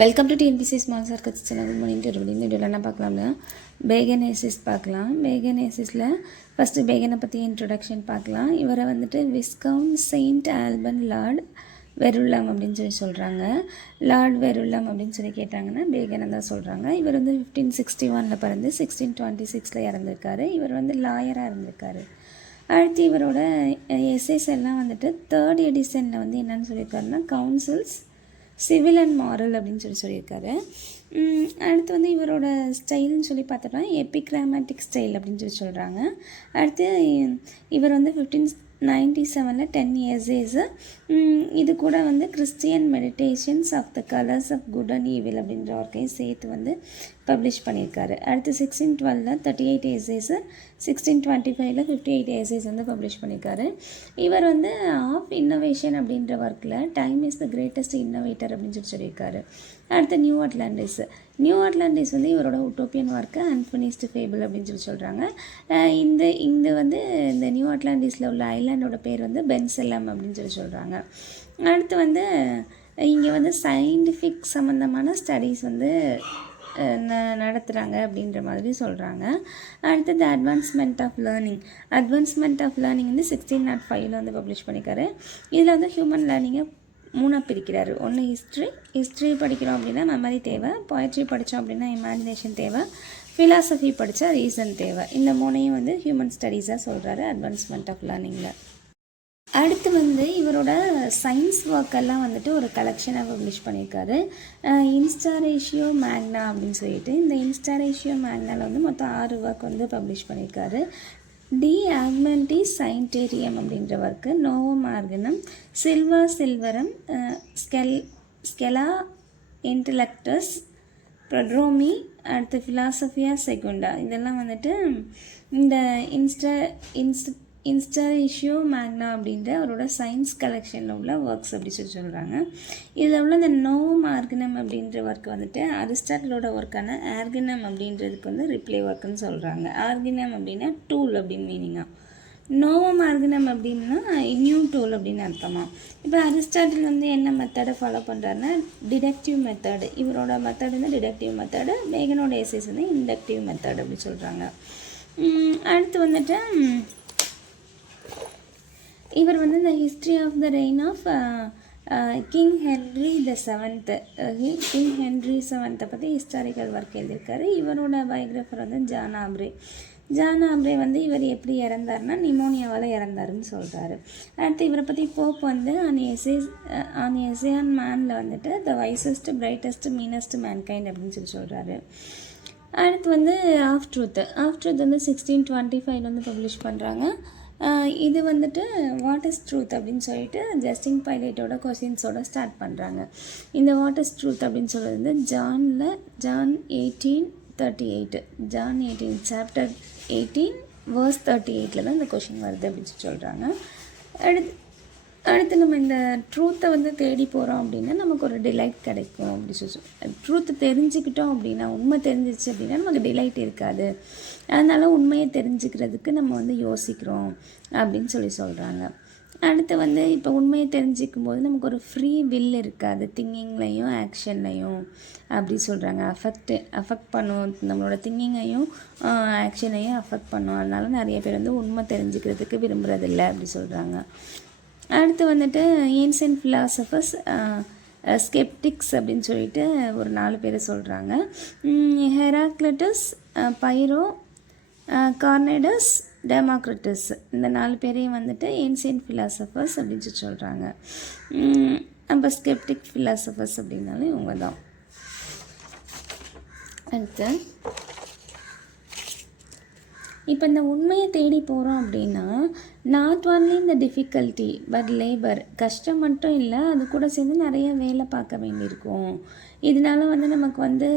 Welcome to TNPSC small circus channel. Good morning to இந்த வீடியோவில் என்ன பார்க்கலாம்னா பேகனேசிஸ் பார்க்கலாம். பேகனேசிஸில் ஃபஸ்ட்டு பேகனை பற்றி இன்ட்ரொடக்ஷன் பார்க்கலாம். இவரை வந்துட்டு விஸ்கவுண்ட் செயின்ட் ஆல்பன் லார்ட் வெருல்லம் அப்படின்னு சொல்கிறாங்க. லார்ட் வெருல்லம் அப்படின்னு கேட்டாங்கன்னா பேகனை தான் சொல்கிறாங்க. இவர் வந்து 1561 பிறந்து 1626 இறந்துருக்காரு. இவர் வந்து லாயராக இருந்திருக்காரு. அடுத்து இவரோட எஸ்ஏஸ் எல்லாம் வந்துட்டு 3rd எடிஷனில் வந்து என்னென்னு சொல்லியிருக்காருன்னா கவுன்சில்ஸ் சிவில் அண்ட் மாரல் அப்படின்னு சொல்லியிருக்காரு. அடுத்து வந்து இவரோட ஸ்டைல்னு சொல்லி பார்த்தோம்னா எபிகிராமேட்டிக் ஸ்டைல் அப்படின்னு சொல்கிறாங்க. அடுத்து இவர் வந்து 1597 10 years இது கூட வந்து Christian meditations of the colours of good and evil அப்படின்ற ஒர்க்கையும் சேர்த்து வந்து பப்ளிஷ் பண்ணியிருக்காரு. அடுத்து 1612 38 essays, 1625 58 essays வந்து பப்ளிஷ் பண்ணியிருக்காரு. இவர் வந்து ஆஃப் இன்னோவேஷன் அப்படின்ற ஒர்க்கில் time is the greatest innovator அப்படின்னு சொல்லியிருக்காரு. அடுத்து நியூ அட்லாண்டிஸ் வந்து இவரோட உட்டோப்பியன் ஒர்க்கு அன்ஃபினிஷ்டு ஃபேபிள் அப்படின்னு சொல்கிறாங்க. இந்த வந்து இந்த நியூ அட்லாண்டிஸில் உள்ள ஐலாண்டோட பேர் வந்து பென்செல்லம் அப்படின்னு சொல்கிறாங்க. அடுத்து வந்து இங்கே வந்து சயின்டிஃபிக் சம்மந்தமான ஸ்டடீஸ் வந்து நடத்துகிறாங்க அப்படின்ற மாதிரி சொல்கிறாங்க. அடுத்தது அட்வான்ஸ்மெண்ட் ஆஃப் லேர்னிங் வந்து 1605 வந்து பப்ளிஷ் பண்ணியிருக்காரு. இதில் வந்து ஹியூமன் லேர்னிங்கை 3 பிரிக்கிறாரு. ஒன்று ஹிஸ்ட்ரி படிக்கிறோம் அப்படின்னா மெமரி தேவை, போய்ட்ரி படித்தோம் அப்படின்னா இமேஜினேஷன் தேவை, ஃபிலாசபி படித்தா ரீசன் தேவை. இந்த 3ஐயும் வந்து ஹியூமன் ஸ்டடீஸாக சொல்கிறாரு அட்வான்ஸ்மெண்ட் ஆஃப் லேர்னிங்கில். அடுத்து வந்து இவரோட சயின்ஸ் ஒர்க்கெல்லாம் வந்துட்டு ஒரு கலெக்ஷனாக பப்ளிஷ் பண்ணியிருக்காரு. இன்ஸ்டாரேஷியோ மேக்னா அப்படின்னு சொல்லிட்டு இந்த இன்ஸ்டாரேஷியோ மேக்னாவில் வந்து மொத்தம் 6 ஒர்க் வந்து பப்ளிஷ் பண்ணியிருக்காரு. டி ஆக்மெண்டி சைன்டேரியம் அப்படின்ற ஒர்க்கு, நோவம் ஆர்கனம், சில்வரம், ஸ்கெலா இன்டலெக்டஸ், ப்ரொட்ரோமி, அடுத்து ஃபிலாசபியா செகுண்டா, இதெல்லாம் வந்துட்டு இந்த இன்ஸ்டாரேஷியோ மேக்னா அப்படின்ற அவரோட சயின்ஸ் கலெக்ஷனில் உள்ள ஒர்க்ஸ் அப்படி சொல்கிறாங்க. இதில் உள்ள இந்த நோவம் ஆர்கனம் அப்படின்ற ஒர்க் வந்துட்டு அரிஸ்டாட்டிலோட ஒர்க்கான ஆர்கனம் அப்படின்றதுக்கு வந்து ரிப்ளை ஒர்க்குன்னு சொல்கிறாங்க. ஆர்கனம் அப்படின்னா டூல் அப்படின்னு மீனிங்காக, நோவம் ஆர்கனம் அப்படின்னா நியூ டூல் அப்படின்னு அர்த்தமா. இப்போ அரிஸ்டாட்டில் வந்து என்ன மெத்தடை ஃபாலோ பண்ணுறாருன்னா டிடக்டிவ் மெத்தடு. இவரோட மெத்தட் வந்து டிடக்டிவ் மெத்தடு, பேகனோட எஸ்ஏஸ் வந்து இண்டக்டிவ் மெத்தட் அப்படி சொல்கிறாங்க. அடுத்து வந்துட்டு இவர் வந்து இந்த history of the reign of king Henry செவன்த்தை பற்றி ஹிஸ்டாரிக்கல் ஒர்க் எழுதியிருக்காரு. இவரோட பயோகிராஃபர் வந்து ஜான் ஆப்ரே வந்து இவர் எப்படி இறந்தார்னா நிமோனியாவால் இறந்தாருன்னு சொல்கிறாரு. அடுத்து இவரை பற்றி போப் வந்து ஆன் எசேன் மேனில் வந்துட்டு த வைசஸ்ட் பிரைட்டஸ்ட் மீனஸ்ட் மேன்கைண்ட் அப்படின்னு சொல்கிறாரு. அடுத்து வந்து ஆஃப் ட்ரூத் வந்து 1625 வந்து பப்ளிஷ் பண்ணுறாங்க. இது வந்துட்டு வாட் இஸ் ட்ரூத் அப்படின்னு சொல்லிட்டு ஜஸ்டின் பைலட்டோட கொஸ்டின்ஸோட ஸ்டார்ட் பண்ணுறாங்க. இந்த வாட் இஸ் ட்ரூத் அப்படின்னு சொல்கிறது வந்து ஜான் 18 சாப்டர் 18 verse 38 தான் இந்த கொஷின் வருது அப்படின்னு சொல்கிறாங்க. அடுத்து நம்ம இந்த ட்ரூத்தை வந்து தேடி போகிறோம் அப்படின்னா நமக்கு ஒரு டிலைட் கிடைக்கும் அப்படி ட்ரூத்தை தெரிஞ்சுக்கிட்டோம் அப்படின்னா, உண்மை தெரிஞ்சிச்சு அப்படின்னா நமக்கு டிலைட் இருக்காது. அதனால் உண்மையை தெரிஞ்சுக்கிறதுக்கு நம்ம வந்து யோசிக்கிறோம் அப்படின்னு சொல்கிறாங்க. அடுத்து வந்து இப்போ உண்மையை தெரிஞ்சிக்கும் போது நமக்கு ஒரு ஃப்ரீ வில் இருக்காது, திங்கிங்லையும் ஆக்ஷன்லையும் அப்படி சொல்கிறாங்க. அஃபெக்ட் பண்ணும், நம்மளோட திங்கிங்கையும் ஆக்ஷனையும் அஃபெக்ட் பண்ணும். அதனால நிறைய பேர் வந்து உண்மை தெரிஞ்சுக்கிறதுக்கு விரும்புகிறதில்ல அப்படி சொல்கிறாங்க. அடுத்து வந்துட்டு ஏன்ஷியன்ட் ஃபிலாசபர்ஸ் ஸ்கெப்டிக்ஸ் அப்படின்னு சொல்லிட்டு ஒரு 4 பேரை சொல்கிறாங்க. ஹெராக்லிட்டஸ், பைரோ, கார்னேடஸ், டெமோக்ரிட்டஸ், இந்த 4 பேரையும் வந்துட்டு ஏன்ஷியன்ட் ஃபிலாசபர்ஸ் அப்படின்னு சொல்கிறாங்க. நம்ம ஸ்கெப்டிக் ஃபிலாசபர்ஸ் அப்படின்னாலும் இவங்க தான். அடுத்து இப்போ இந்த உண்மையை தேடி போகிறோம் அப்படின்னா நாட் ஒன்லி இந்த டிஃபிகல்ட்டி பட் லேபர், கஷ்டம் மட்டும் இல்லை, அது கூட சேர்ந்து நிறைய வேலை பார்க்க வேண்டியிருக்கும். இதனால வந்து நமக்கு வந்து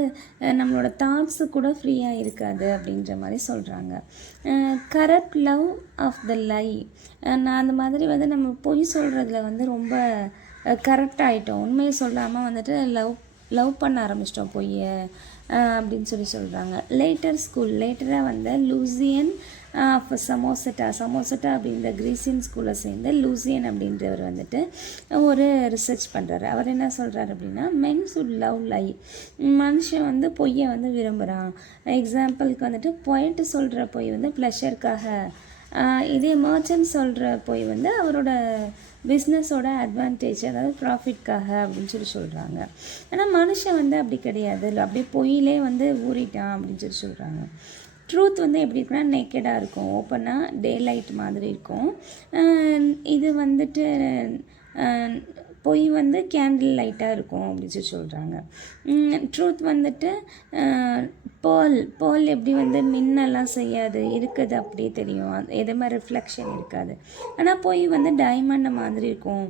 நம்மளோட தாட்ஸு கூட ஃப்ரீயாக இருக்காது அப்படின்ற மாதிரி சொல்கிறாங்க. கரப்ட் லவ் ஆஃப் த லை, நான் அந்த மாதிரி வந்து நம்ம பொய் சொல்கிறதுல வந்து ரொம்ப கரெக்ட் ஆகிட்டோம், உண்மையை சொல்லாமல் வந்துட்டு லவ் பண்ண ஆரம்பிச்சிட்டோம் பொய்யை அப்படின்னு சொல்கிறாங்க. லேட்டராக வந்து லூசியன் சமோசட்டா அப்படின்ற கிரீசியன் ஸ்கூலில் சேர்ந்து லூசியன் அப்படின்றவர் வந்துட்டு ஒரு ரிசர்ச் பண்ணுறாரு. அவர் என்ன சொல்கிறார் அப்படின்னா, மென் சுட் லவ் லை, மனுஷன் வந்து பொய்யை வந்து விரும்புகிறான். எக்ஸாம்பிளுக்கு வந்துட்டு பொயிட்டு சொல்கிற பொய் வந்து ப்ளஷருக்காக, இதே மர்ச்சன்ட் சொல்கிற பொய் வந்து அவரோட பிஸ்னஸோட அட்வான்டேஜ், அதாவது ப்ராஃபிட்காக அப்படின்னு சொல்கிறாங்க. ஆனால் மனுஷன் வந்து அப்படி கிடையாது, அப்படியே பொய்யிலே வந்து ஊறிட்டான் அப்படின்னு சொல்கிறாங்க. ட்ரூத் வந்து எப்படி இருக்குன்னா நேக்கடாக இருக்கும், ஓப்பனாக டே லைட் மாதிரி இருக்கும். இது வந்துட்டு பொய் வந்து கேண்டில் லைட்டாக இருக்கும் அப்படின்னு சொல்கிறாங்க. ட்ரூத் வந்துட்டு பேர்ல் எப்படி வந்து மின்னெல்லாம் செய்யாது, இருக்குது அப்படியே தெரியும், எது மாதிரி ரிஃப்ளெக்ஷன் இருக்காது. ஆனால் பொய் வந்து டைமண்ட் மாதிரி இருக்கும்,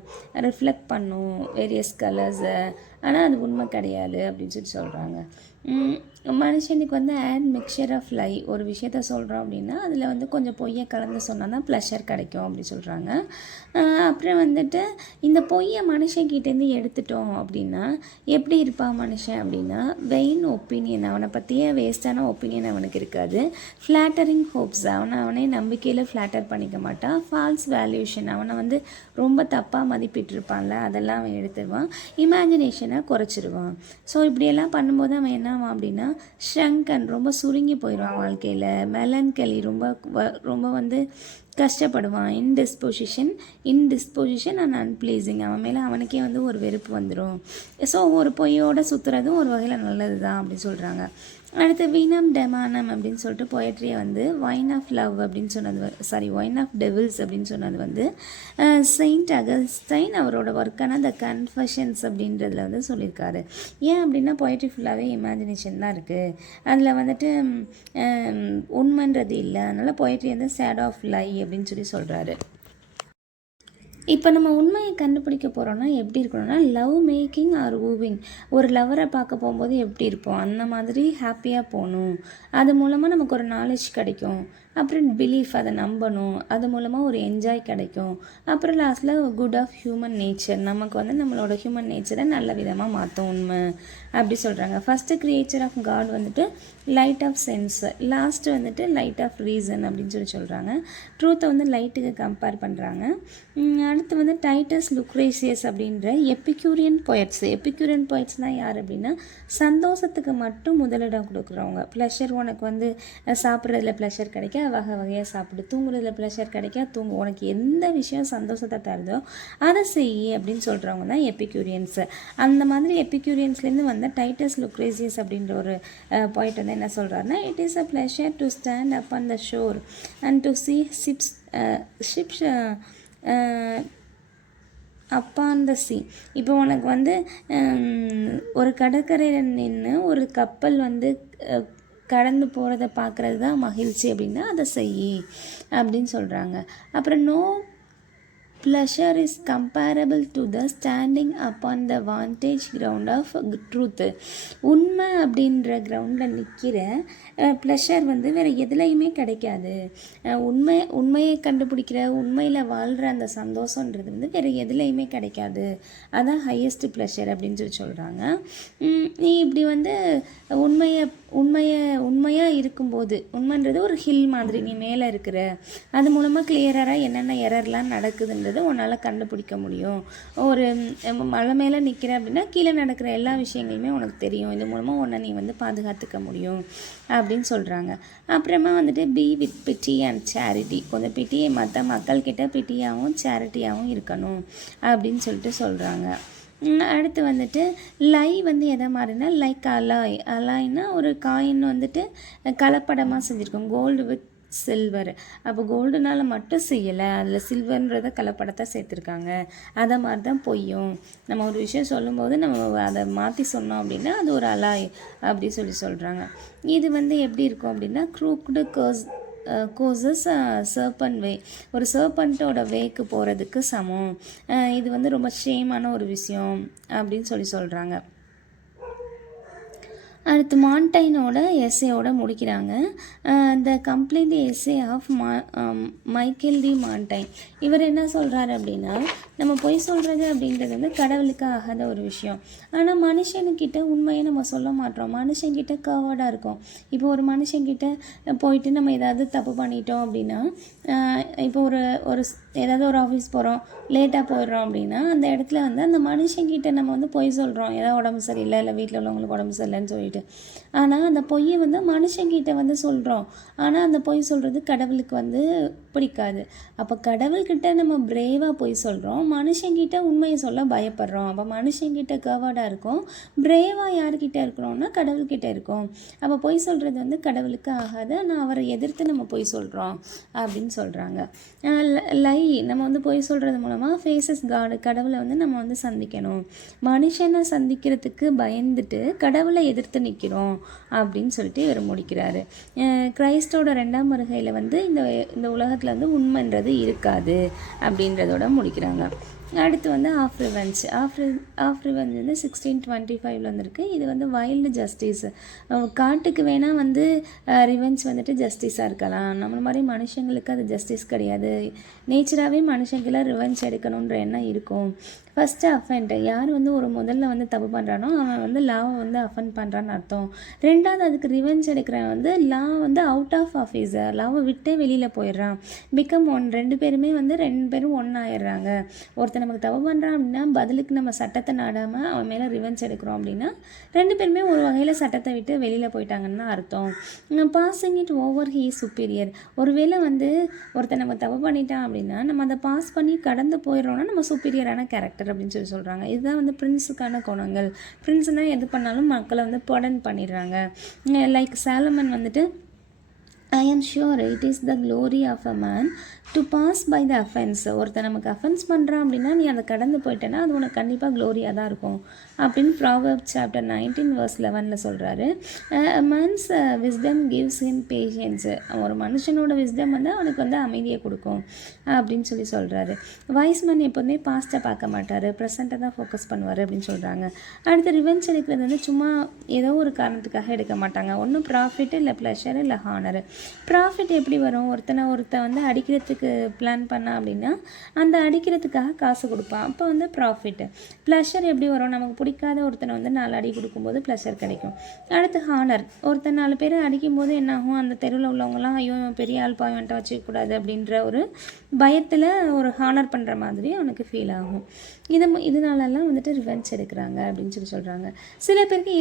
ரிஃப்ளெக்ட் பண்ணும் வேரியஸ் கலர்ஸை, ஆனால் அது உண்மை கிடையாது அப்படின்னு சொல்கிறாங்க. மனுஷனுக்கு வந்து ஆட் மிக்சர் ஆஃப் லை, ஒரு விஷயத்த சொல்கிறோம் அப்படின்னா அதில் வந்து கொஞ்சம் பொய்யை கலந்து சொன்னால் தான் ப்ளஷர் கிடைக்கும் அப்படி சொல்கிறாங்க. அப்புறம் வந்துட்டு இந்த பொய்யை மனுஷங்கிட்டேருந்து எடுத்துட்டோம் அப்படின்னா எப்படி இருப்பான் மனுஷன் அப்படின்னா, வெயின் ஒப்பீனியன், அவனை பற்றியே வேஸ்டான ஒப்பீனியன் அவனுக்கு இருக்காது. ஃப்ளாட்டரிங் ஹோப்ஸ், அவனே நம்பிக்கையில் ஃப்ளாட்டர் பண்ணிக்க மாட்டான். ஃபால்ஸ் வேல்யூஷன், அவனை வந்து ரொம்ப தப்பாக மதிப்பிட்டிருப்பான்ல அதெல்லாம் அவன் எடுத்துருவான். இமேஜினேஷனை குறைச்சிருவான். ஸோ இப்படியெல்லாம் பண்ணும்போது அவன் என்ன ஆவான் அப்படின்னா ஷ்ரங்கன், ரொம்ப சுருங்கி போயிடுவான் வாழ்க்கையில். மெலன்கலி, ரொம்ப வந்து கஷ்டப்படுவான். இன்டிஸ்பொசிஷன் அண்ட் அன்பிளீசிங், அவன் மேலே அவனுக்கே வந்து ஒரு வெறுப்பு வந்துடும். ஸோ ஒரு பொய்யோடு சுற்றுறதும் ஒரு வகையில் நல்லது தான் அப்படின்னு சொல்கிறாங்க. அடுத்து வீனம் டெமானம் அப்படின்னு சொல்லிட்டு பொயட்ரியை வந்து வைன் ஆஃப் லவ் அப்படின்னு சொன்னது, வைன் ஆஃப் டெவில்ஸ் அப்படின்னு சொன்னது வந்து செயின்ட் அகஸ்டைன் அவரோட ஒர்க்கான த கன்ஃபஷன்ஸ் அப்படின்றதுல வந்து சொல்லியிருக்காரு. ஏன் அப்படின்னா பொயட்ரி ஃபுல்லாகவே இமேஜினேஷன் தான் இருக்குது, அதில் வந்துட்டு உண்மைன்றது இல்லை, அதனால் பொயட்ரி வந்து சேட் ஆஃப் லை அப்படின்னு சொல்கிறாரு. இப்போ நம்ம உண்மையை கண்டுபிடிக்க போகிறோன்னா எப்படி இருக்கணும்னா, லவ் மேக்கிங் ஆர் ஊவிங், ஒரு லவரை பார்க்க போகும்போது எப்படி இருப்போம் அந்த மாதிரி ஹாப்பியாக போகணும். அது மூலமாக நமக்கு ஒரு நாலேஜ் கிடைக்கும். அப்புறம் பிலீஃப், அதை நம்பணும், அது மூலமாக ஒரு என்ஜாய் கிடைக்கும். அப்புறம் லாஸ்ட்டில் குட் ஆஃப் ஹியூமன் நேச்சர், நமக்கு வந்து நம்மளோட ஹியூமன் நேச்சரை நல்ல விதமாக மாற்றும் உண்மை அப்படி சொல்கிறாங்க. ஃபஸ்ட்டு கிரியேச்சர் ஆஃப் காட் வந்துட்டு லைட் ஆஃப் சென்ஸ், லாஸ்ட்டு வந்துட்டு லைட் ஆஃப் ரீசன் அப்படின்னு சொல்கிறாங்க. ட்ரூத்தை வந்து லைட்டுக்கு கம்பேர் பண்ணுறாங்க. அடுத்து வந்து டைட்டஸ் லுக்ரேசியஸ் அப்படின்ற எபிக்யூரியன் பொயட்ஸ்னால் யார் அப்படின்னா, சந்தோஷத்துக்கு மட்டும் முதலிடம் கொடுக்குறவங்க. ப்ளஷர், உனக்கு வந்து சாப்பிட்றதுல ப்ளஷர் கிடைக்க வகை வகையாக சாப்பிடு, தூங்குறதுல ப்ளஷர் கிடைக்க தூங்கு, உனக்கு எந்த விஷயம் சந்தோஷத்தை தருதோ அதை செய் அப்படின்னு சொல்கிறவங்க தான் எபிக்யூரியன்ஸு. அந்த மாதிரி எபிக்யூரியன்ஸ்லேருந்து வந்த டைட்டஸ் லுக்ரேசியஸ் அப்படின்ற ஒரு பாயிண்ட் வந்து என்ன சொல்கிறாருன்னா, it is a pleasure to stand up on the sure and to C ships upon the C. இப்போ உனக்கு வந்து ஒரு கடற்கரையில் நின்று ஒரு கப்பல் வந்து கடந்து போகிறத பார்க்குறது தான் மகிழ்ச்சி அப்படின்னா அதை செய் அப்படின்னு சொல்கிறாங்க. அப்புறம் no pleasure is comparable to the standing upon the vantage ground of truth. உண்மை அப்படின்ற கிரவுண்டில் நிற்கிற ப்ளஷர் வந்து வேறு எதுலேயுமே கிடைக்காது. உண்மையை கண்டுபிடிக்கிற, உண்மையில் வாழ்கிற அந்த சந்தோஷன்றது வந்து வேறு எதுலேயுமே கிடைக்காது. அதான் ஹையஸ்ட் ப்ளஷர் அப்படின்னு சொல்கிறாங்க. நீ இப்படி வந்து உண்மையாக இருக்கும்போது, உண்மைன்றது ஒரு ஹில் மாதிரி, நீ மேலே இருக்கிற, அது மூலமாக கிளியராக என்னென்ன எரர்லாம் நடக்குதுன்றது உன்னால் கண்டுபிடிக்க முடியும். ஒரு மலை மேலே நிற்கிற அப்படின்னா கீழே நடக்கிற எல்லா விஷயங்களுமே உனக்கு தெரியும், இது மூலமாக உன்னை நீ வந்து பாதுகாத்துக்க முடியும் அப்படின்னு சொல்கிறாங்க. அப்புறமா வந்துட்டு be with pity and charity, கொஞ்சம் பிட்டியை மற்ற மக்கள்கிட்ட பிட்டியாகவும் சேரிட்டியாகவும் இருக்கணும் அப்படின்னு சொல்கிறாங்க. அடுத்து வந்துட்டு லை வந்து எதை மாதிரினா லைக் அலாய்னா ஒரு காயின் வந்துட்டு கலப்படமாக செஞ்சுருக்கோம், கோல்டு வித் சில்வர். அப்போ கோல்டுனால் மட்டும் செய்யலை, அதில் சில்வர்ன்றதை கலப்படத்தை சேர்த்துருக்காங்க. அதை மாதிரி தான் பொய்யும், நம்ம ஒரு விஷயம் சொல்லும்போது நம்ம அதை மாற்றி சொன்னோம் அப்படின்னா அது ஒரு அலாய் அப்படி சொல்கிறாங்க. இது வந்து எப்படி இருக்கும் அப்படின்னா க்ரூக்டு கோசஸ் சர்பன்ட் வே, ஒரு சர்பண்ட்டோட வேக்கு போகிறதுக்கு சமம். இது வந்து ரொம்ப ஷேமான ஒரு விஷயம் அப்படின்னு சொல்கிறாங்க. அடுத்து மான்டைனோட எஸ்ஸேயோட முடிக்கிறாங்க. The complete essay of Michael de Montaigne. இவர் என்ன சொல்கிறாரு அப்படின்னா, நம்ம பொய் சொல்கிறது அப்படின்றது வந்து கடவுளுக்கு ஆகாத ஒரு விஷயம். ஆனால் மனுஷனுக்கிட்ட உண்மையை நம்ம சொல்ல மாட்டோம். மனுஷங்கிட்ட கவர்டாக இருக்கும். இப்போ ஒரு மனுஷங்கிட்ட போயிட்டு நம்ம ஏதாவது தப்பு பண்ணிட்டோம் அப்படின்னா, இப்போ ஒரு ஏதாவது ஒரு ஆஃபீஸ் போகிறோம், லேட்டாக போயிடுறோம் அப்படின்னா, அந்த இடத்துல வந்து அந்த மனுஷங்கிட்ட நம்ம வந்து பொய் சொல்கிறோம். ஏதாவது உடம்பு சரியில்லை, இல்லை வீட்டில் உள்ளவங்களுக்கு உடம்பு சரியில்லைன்னு சொல்லிட்டு. ஆனால் அந்த பொய்யை வந்து மனுஷங்கிட்ட வந்து சொல்கிறோம். ஆனால் அந்த பொய் சொல்கிறது கடவுளுக்கு வந்து பிடிக்காது. அப்போ கடவுள்கிட்ட நம்ம பிரேவாக பொய் சொல்கிறோம், மனுஷங்கிட்ட உண்மையை சொல்ல பயப்படுறோம். அப்போ மனுஷங்கிட்ட கவர்டாக இருக்கும், பிரேவாக யார்கிட்ட இருக்கிறோம்னா கடவுள்கிட்ட இருக்கும். அப்போ பொய் சொல்கிறது வந்து கடவுளுக்கு ஆகாது. ஆனால் அவரை எதிர்த்து நம்ம பொய் சொல்கிறோம் அப்படின்னு சொல்கிறாங்க. லை, நம்ம வந்து பொய் சொல்கிறது மூலமாக ஃபேஸஸ் காடு, கடவுளை வந்து நம்ம வந்து சந்திக்கணும். மனுஷனை சந்திக்கிறதுக்கு பயந்துட்டு கடவுளை எதிர்த்து நிற்கிறோம் அப்படின்னு சொல்லிட்டு இவர் முடிக்கிறாரு. கிரைஸ்டோட 2ஆம் வருகையில் வந்து இந்த உலகத்தில் வந்து உண்மைன்றது இருக்காது அப்படின்றதோட முடிக்கிறாங்க. அடுத்து வந்து ஆஃப் ரிவெஞ்ச். ஆஃப் ரிவெஞ்ச் வந்து 1625 வந்திருக்கு. இது வந்து வைல்டு ஜஸ்டிஸ். காட்டுக்கு வேணால் வந்து ரிவெஞ்ச் வந்துட்டு ஜஸ்டிஸாக இருக்கலாம். நம்மள மாதிரி மனுஷங்களுக்கு அது ஜஸ்டிஸ் கிடையாது. நேச்சராகவே மனுஷங்களாக ரிவெஞ்ச் எடுக்கணுன்ற எண்ணம் இருக்கும். ஃபஸ்ட்டு அஃபெண்ட், யார் வந்து முதல்ல வந்து தப்பு பண்ணுறானோ அவன் வந்து லாவை வந்து அஃபெண்ட் பண்ணுறான்னு அர்த்தம். ரெண்டாவது அதுக்கு ரிவெஞ்ச் எடுக்கிறவன் வந்து லா வந்து அவுட் ஆஃப் ஆஃபீஸ், லாவை விட்டே வெளியில் போயிடுறான். பிகம் ஒன், 2 பேருமே வந்து 2 பேரும் ஒன்றாயிடுறாங்க. ஒருத்தர் நமக்கு தப்பு பண்ணுறான் அப்படின்னா பதிலுக்கு நம்ம சட்டத்தை நாடாமல் அவன் மேலே ரிவெஞ்ச் எடுக்கிறோம் அப்படின்னா 2 பேருமே ஒரு வகையில் சட்டத்தை விட்டு வெளியில் போயிட்டாங்கன்னு அர்த்தம். Passing it over he superior. ஒருவேளை வந்து ஒருத்தர் நம்ம தப்பு பண்ணிட்டான் அப்படின்னா நம்ம அதை பாஸ் பண்ணி கடந்து போயிடுறோம்னா நம்ம சுப்பீரியரான கேரக்டர் அப்படின்னு சொல்லி சொல்கிறாங்க. இதுதான் வந்து பிரின்ஸுக்கான குணங்கள். பிரின்ஸ்னால் எது பண்ணாலும் மக்களை வந்து பர்டன் பண்ணிடுறாங்க. லைக் சாலமன் வந்துட்டு, I am sure it is the glory of a man to pass by the offense. ஒருத்தர் நமக்கு அஃபென்ஸ் பண்ணுறான் அப்படின்னா நீ அதை கடந்து போயிட்டேன்னா அது உனக்கு கண்டிப்பாக க்ளோரியாக தான் இருக்கும் அப்படின்னு Proverbs chapter 19 verse 11 சொல்கிறாரு. A man's wisdom gives him patience. ஒரு மனுஷனோட விஸ்டம் வந்து அவனுக்கு வந்து அமைதியை கொடுக்கும் அப்படின்னு சொல்லி சொல்கிறாரு. வைஸ்மேன் எப்போதுமே பாஸ்ட்டை பார்க்க மாட்டார், ப்ரெசண்ட்டை தான் ஃபோக்கஸ் பண்ணுவார் அப்படின்னு சொல்கிறாங்க. அடுத்து ரிவெஞ்ச் எடுக்கிறது வந்து சும்மா ஏதோ ஒரு காரணத்துக்காக எடுக்க மாட்டாங்க. ஒன்றும் ப்ராஃபிட் இல்லை ப்ளஷர் இல்லை ஹானர். ப்ராஃபிட் எப்படி வரும்? ஒருத்தன் வந்து அடிக்கிறதுக்கு பிளான் பண்ணா அப்படின்னா அந்த அடிக்கிறதுக்காக காசு கொடுப்பான், அப்போ வந்து ப்ராஃபிட். ப்ளஷர் எப்படி வரும்? நமக்கு பிடிக்காத ஒருத்தனை வந்து 4 அடி கொடுக்கும்போது ப்ளஷர் கிடைக்கும். அடுத்து ஹானர், ஒருத்தன் 4 பேர் அடிக்கும்போது என்னாகும்? அந்த தெருவில் உள்ளவங்களாம் ஐயோ பெரிய ஆள் பாயிண்ட்டை வச்சுக்கூடாது அப்படின்ற ஒரு பயத்தில் ஒரு ஹானர் பண்ணுற மாதிரி அவனுக்கு ஃபீல் ஆகும். இதனாலலாம் வந்துட்டு ரிவெஞ்ச் எடுக்கிறாங்க அப்படின்னு சொல்லி சொல்கிறாங்க. சில பேருக்கு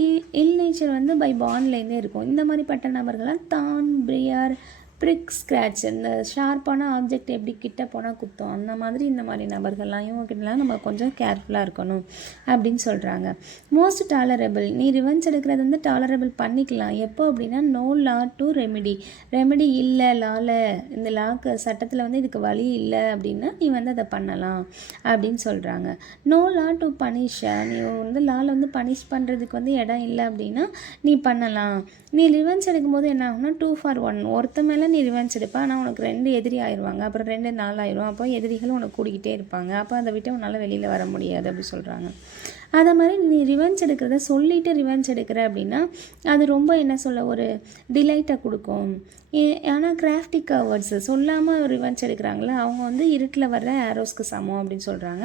இல் நேச்சர் வந்து பை பார்ன்லேருந்தே இருக்கும். இந்த மாதிரிப்பட்ட நபர்கள்லாம் தான் பிரியார் ப்ரிக் ஸ்க்ராட்ச், இந்த ஷார்ப்பான ஆப்ஜெக்ட் எப்படி கிட்ட போனால் குத்தம், அந்த மாதிரி இந்த மாதிரி நபர்கள்லாம் இவங்ககிட்டலாம் நம்ம கொஞ்சம் கேர்ஃபுல்லாக இருக்கணும் அப்படின்னு சொல்கிறாங்க. மோஸ்ட் டாலரபிள், நீ ரிவெஞ்ச் எடுக்கிறது வந்து டாலரபிள் பண்ணிக்கலாம். எப்போ அப்படின்னா நோ லா டு ரெமெடி இல்லை லாவில், இந்த லாக்கு சட்டத்தில் வந்து இதுக்கு வழி இல்லை அப்படின்னா நீ வந்து அதை பண்ணலாம் அப்படின்னு சொல்கிறாங்க. நோ லா டு பனிஷ், நீ வந்து லாவில் வந்து பனிஷ் பண்ணுறதுக்கு வந்து இடம் இல்லை அப்படின்னா நீ பண்ணலாம். நீ ரிவெஞ்ச் எடுக்கும்போது என்ன ஆகும்னா 2 for 1, ஒருத்த மேலே நீ ரிவெஞ்ச் எடுப்பா, ஆனால் உனக்கு 2 எதிரி ஆயிடுவாங்க, அப்புறம் 2 4 ஆயிரும். அப்போ எதிரிகள் உனக்கு கூடிக்கிட்டே இருப்பாங்க, அப்போ அதை விட்டு உன்னால் வெளியில் வர முடியாது அப்படி சொல்கிறாங்க. அதை மாதிரி நீ ரிவெஞ்ச் எடுக்கிறத சொல்லிவிட்டு ரிவெஞ்ச் எடுக்கிற அப்படின்னா அது ரொம்ப என்ன சொல்ல ஒரு டிலைட்டை கொடுக்கும். ஆனால் கிராஃப்டி கவர்ட்ஸ் சொல்லாமல் ரிவெஞ்ச் எடுக்கிறாங்களே அவங்க வந்து இருட்டில் வர்ற ஆரோஸ்க்கு சமம் அப்படின்னு சொல்கிறாங்க.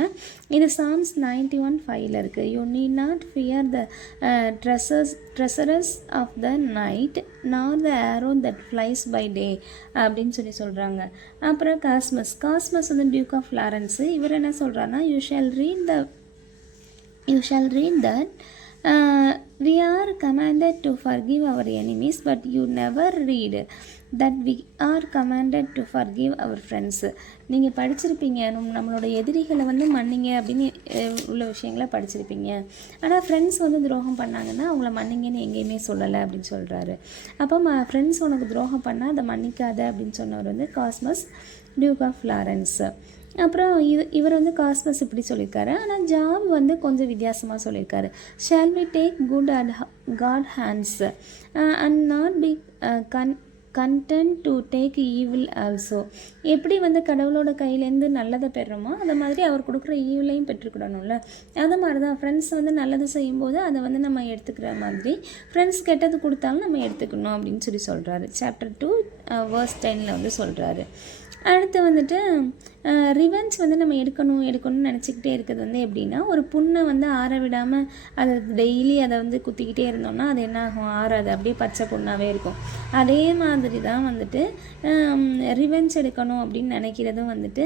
இது சாம்ஸ் 91:5 இருக்குது. You need not fear the terrors of the night nor the arrow that flies by day அப்படின்னு சொல்லி சொல்கிறாங்க. அப்புறம் காஸ்மஸ் வந்து டியூக் ஆஃப் ஃப்ளாரன்ஸு. இவர் என்ன சொல்கிறாருன்னா, you shall read that we are commanded to forgive our enemies, but you never read that we are commanded to forgive our friends. நீங்கள் படிச்சிருப்பீங்க நம்மளோட எதிரிகளை வந்து மன்னிங்க அப்படின்னு உள்ள விஷயங்களை படிச்சிருப்பீங்க, ஆனால் ஃப்ரெண்ட்ஸ் வந்து துரோகம் பண்ணாங்கன்னா அவங்கள மன்னிங்கன்னு எங்கேயுமே சொல்லலை அப்படின்னு சொல்கிறாரு. அப்போ ஃப்ரெண்ட்ஸ் உனக்கு துரோகம் பண்ணால் அதை மன்னிக்காத அப்படின்னு சொன்னவர் வந்து காஸ்மஸ் டியூக் ஆஃப் ஃப்ளாரன்ஸ். அப்புறம் இவர் வந்து காஸ்மஸ் இப்படி சொல்லியிருக்காரு, ஆனால் ஜாப் வந்து கொஞ்சம் வித்தியாசமாக சொல்லியிருக்காரு. Shall we take good at God hands and not be content to take evil also. எப்படி வந்து கடவுளோட கையிலேருந்து நல்லதை பெறுறோமோ அதை மாதிரி அவர் கொடுக்குற ஈவிலையும் பெற்றுக்கிடணும்ல. அது மாதிரி தான் ஃப்ரெண்ட்ஸ் வந்து நல்லது செய்யும்போது அதை வந்து நம்ம எடுத்துக்கிற மாதிரி ஃப்ரெண்ட்ஸ் கெட்டது கொடுத்தாலும் நம்ம எடுத்துக்கணும் அப்படின்னு சொல்கிறாரு. சாப்டர் 2 verse 10 வந்து சொல்கிறாரு. அடுத்து வந்துட்டு ரிவெஞ்ச் வந்து நம்ம எடுக்கணும்னு நினச்சிக்கிட்டே இருக்கிறது வந்து எப்படின்னா, ஒரு புண்ணை வந்து ஆற விடாமல் அதை டெய்லி அதை வந்து குத்திக்கிட்டே இருந்தோம்னா அது என்ன ஆகும், ஆறாது, அப்படியே பச்சை புண்ணாகவே இருக்கும். அதே மாதிரி தான் வந்துட்டு ரிவெஞ்ச் எடுக்கணும் அப்படின்னு நினைக்கிறதும் வந்துட்டு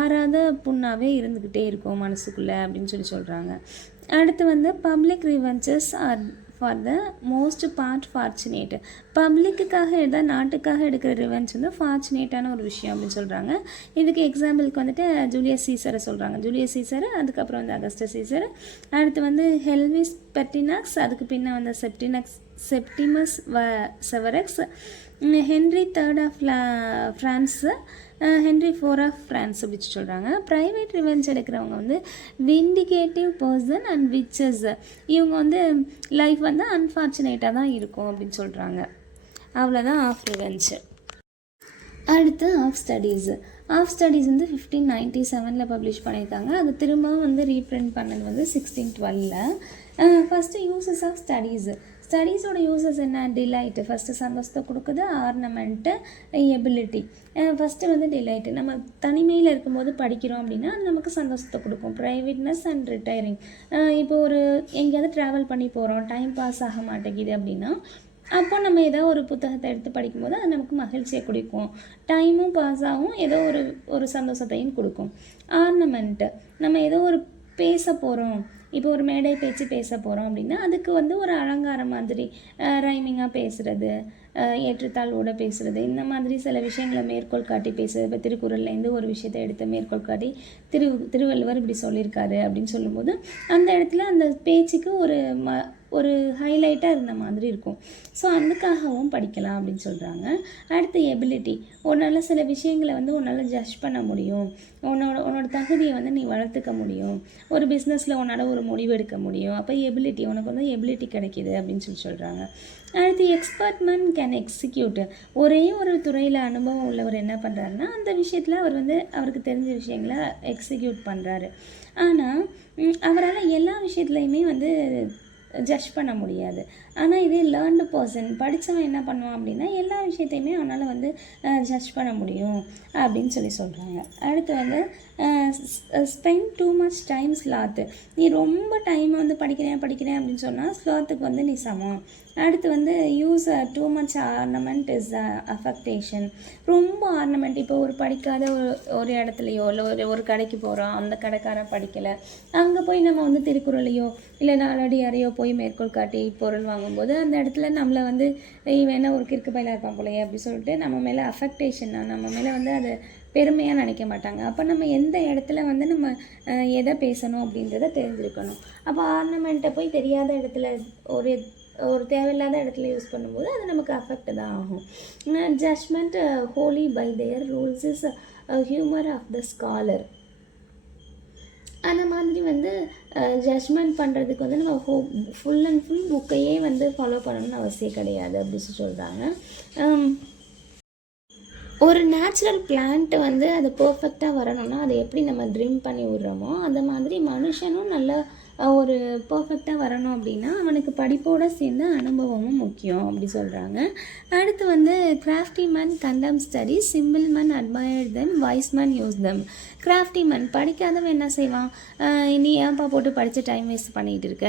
ஆறாத புண்ணாகவே இருந்துக்கிட்டே இருக்கும் மனசுக்குள்ளே அப்படின்னு சொல்கிறாங்க. அடுத்து வந்து public revenges are for the most part fortunate. பப்ளிக்குக்காக நாட்டுக்காக எடுக்கிற ரிவெஞ்ச் வந்து ஃபார்ச்சுனேட்டான ஒரு விஷயம் அப்படின்னு சொல்கிறாங்க. இதுக்கு எக்ஸாம்பிளுக்கு வந்துட்டு ஜூலியஸ் சீசரை சொல்கிறாங்க. ஜூலியஸ் சீசர், அதுக்கப்புறம் வந்து அகஸ்டஸ் சீசர், அடுத்து வந்து ஹெல்விஸ் பெர்டினக்ஸ், அதுக்கு பின்ன வந்து Septimius Severus, Henry III of France, Henry IV of France அப்படின்னு சொல்கிறாங்க. ப்ரைவேட் ரிவெஞ்ச் எடுக்கிறவங்க வந்து விண்டிகேட்டிவ் பர்சன் அண்ட் விச்சஸ். இவங்க வந்து லைஃப் வந்து அன்ஃபார்ச்சுனேட்டாக தான் இருக்கும் அப்படின்னு சொல்கிறாங்க. அவ்வளோதான் ஆஃப் ரிவெஞ்ச். அடுத்து ஆஃப் ஸ்டடீஸ். ஆஃப் ஸ்டடீஸ் வந்து 1597 பப்ளிஷ் பண்ணியிருக்காங்க. அது திரும்பவும் வந்து ரீப்ரிண்ட் பண்ணது வந்து 1612. ஃபஸ்ட்டு யூசஸ் ஆஃப் ஸ்டடீஸோட யூசஸ் என்ன? டிலைட்டு, ஃபஸ்ட்டு சந்தோஷத்தை கொடுக்குது. Ornament, ability. ஃபஸ்ட்டு வந்து டிலைட்டு, நம்ம தனிமையில் இருக்கும்போது படிக்கிறோம் அப்படின்னா அது நமக்கு சந்தோஷத்தை கொடுக்கும். ப்ரைவேட்னஸ் அண்ட் ரிட்டையரிங். இப்போ ஒரு எங்கேயாவது ட்ராவல் பண்ணி போகிறோம், டைம் பாஸ் ஆக மாட்டேங்குது அப்படின்னா அப்போ நம்ம ஏதோ ஒரு புத்தகத்தை எடுத்து படிக்கும்போது அது நமக்கு மகிழ்ச்சியை கொடுக்கும், டைமும் பாஸ் ஆகும், ஏதோ ஒரு சந்தோஷத்தையும் கொடுக்கும். ஆர்னமெண்ட்டு, நம்ம ஏதோ ஒரு பேச போகிறோம், இப்போ ஒரு மேடை பேச்சு பேச போகிறோம் அப்படின்னா அதுக்கு வந்து ஒரு அலங்காரம் மாதிரி ரைமிங்காக பேசுகிறது, ஏற்றத்தாழ்வோடு பேசுகிறது, இந்த மாதிரி சில விஷயங்களை மேற்கோள் காட்டி பேசுகிறது. இப்போ திருக்குறள்லேருந்து ஒரு விஷயத்தை எடுத்து மேற்கோள் காட்டி திருவள்ளுவர் இப்படி சொல்லியிருக்காரு அப்படின்னு சொல்லும்போது அந்த இடத்துல அந்த பேச்சுக்கு ஒரு ஹைலைட்டாக இருந்த மாதிரி இருக்கும். ஸோ அதுக்காகவும் படிக்கலாம் அப்படின்னு சொல்கிறாங்க. அடுத்து எபிலிட்டி, உன்னால் சில விஷயங்களை வந்து உன்னால் ஜட்ஜ் பண்ண முடியும், உன்னோட தகுதியை வந்து நீ வளர்த்துக்க முடியும், ஒரு பிஸ்னஸில் உன்னால் ஒரு முடிவு எடுக்க முடியும். அப்போ எபிலிட்டி, உனக்கு வந்து எபிலிட்டி கிடைக்கிது அப்படின்னு சொல்கிறாங்க. அடுத்து எக்ஸ்பர்ட் மேன் கேன் எக்ஸிக்யூட். ஒரே ஒரு துறையில் அனுபவம் உள்ளவர் என்ன பண்ணுறாருன்னா அந்த விஷயத்தில் அவர் வந்து அவருக்கு தெரிஞ்ச விஷயங்களை எக்ஸிக்யூட் பண்ணுறாரு. ஆனால் அவரால் எல்லா விஷயத்துலையுமே வந்து ஜட்ஜ் பண்ண முடியாது. ஆனால் இதே லேர்ன்டு பர்சன், படித்தவன் என்ன பண்ணுவான் அப்படின்னா எல்லா விஷயத்தையுமே அவனால் வந்து ஜட்ஜ் பண்ண முடியும் அப்படின்னு சொல்கிறாங்க. அடுத்து வந்து ஸ்பெண்ட் டூ மச் டைம் ஸ்லாத்து. நீ ரொம்ப டைம் வந்து படிக்கிறேன் அப்படின்னு சொன்னால் ஸ்லாத்துக்கு வந்து நீ சமம். அடுத்து வந்து use too much ornament is affectation. ரொம்ப ஆர்னமெண்ட், இப்போ ஒரு படிக்காத ஒரு இடத்துலையோ இல்லை ஒரு கடைக்கு போகிறோம், அந்த கடைக்காரன் படிக்கலை, அங்கே போய் நம்ம வந்து திருக்குறளையோ இல்லை நாலடியாரையோ போய் மேற்கோள் காட்டி பொருள் வாங்கும்போது அந்த இடத்துல நம்மளை வந்து வேணா ஒரு கிறுக்கு பயிலாக இருப்பான் போலையே அப்படி சொல்லிட்டு நம்ம மேலே அஃபெக்டேஷன்னா நம்ம மேலே வந்து அதை பெருமையாக நினைக்க மாட்டாங்க. அப்போ நம்ம எந்த இடத்துல வந்து நம்ம எதை பேசணும் அப்படின்றத தெரிஞ்சிருக்கணும். அப்போ ஆர்னமெண்ட்டை போய் தெரியாத இடத்துல ஒரு தேவையில்லாத இடத்துல யூஸ் பண்ணும்போது அது நமக்கு அஃபெக்ட் தான் ஆகும். Judgement wholly by their rules is humour of the scholar. அந்த மாதிரி வந்து ஜட்ஜ்மெண்ட் பண்ணுறதுக்கு வந்து நம்ம ஃபுல் அண்ட் ஃபுல் புக்கையே வந்து ஃபாலோ பண்ணணும்னு அவசியம் கிடையாது அப்படின்னு சொல்கிறாங்க. ஒரு நேச்சுரல் பிளான்ட்டு வந்து அது பர்ஃபெக்டாக வரணும்னா அதை எப்படி நம்ம ட்ரிம் பண்ணி விடுறோமோ அந்த மாதிரி மனுஷனும் நல்லா ஒரு பர்ஃபெக்டாக வரணும் அப்படின்னா அவனுக்கு படிப்போடு சேர்ந்து அனுபவமும் முக்கியம் அப்படி சொல்கிறாங்க. அடுத்து வந்து crafty man condemn study, simple man admire them, wise man use them. Crafty man, படிக்காதவன் என்ன செய்வான், நீ ஏன்ப்பா போட்டு படித்த டைம் வேஸ்ட் பண்ணிகிட்டு இருக்க,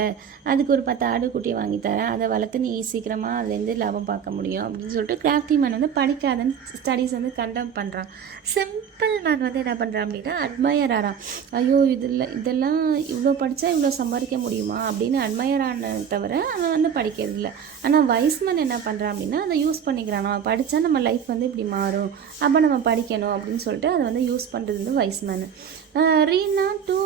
அதுக்கு ஒரு 10 ஆடு குட்டி வாங்கித்தரேன், அதை வளர்த்து நீ சீக்கிரமாக அதுலேருந்து லாபம் பார்க்க முடியும் அப்படின்னு சொல்லிட்டு கிராஃப்டி மேன் வந்து படிக்காதன்னு ஸ்டடீஸ் வந்து கண்டம் பண்ணுறான். சிம்பிள் மேன் வந்து என்ன பண்ணுறான் அப்படின்னா அட்மயர் ஆகிறான். ஐயோ இதெல்லாம் இவ்வளோ படித்தா இவ்வளோ சம்பாதிக்க முடியுமா அப்படின்னு அட்மயர் ஆன தவிர அவன் வந்து படிக்கிறது இல்லை. ஆனால் வைஸ்மேன் என்ன பண்ணுறான் அப்படின்னா அதை யூஸ் பண்ணிக்கிறான். நம்ம படித்தா நம்ம லைஃப் வந்து இப்படி மாறும், அப்போ நம்ம படிக்கணும் அப்படின்னு சொல்லிட்டு அதை வந்து யூஸ் பண்ணுறது வந்து Wiseman. Read not to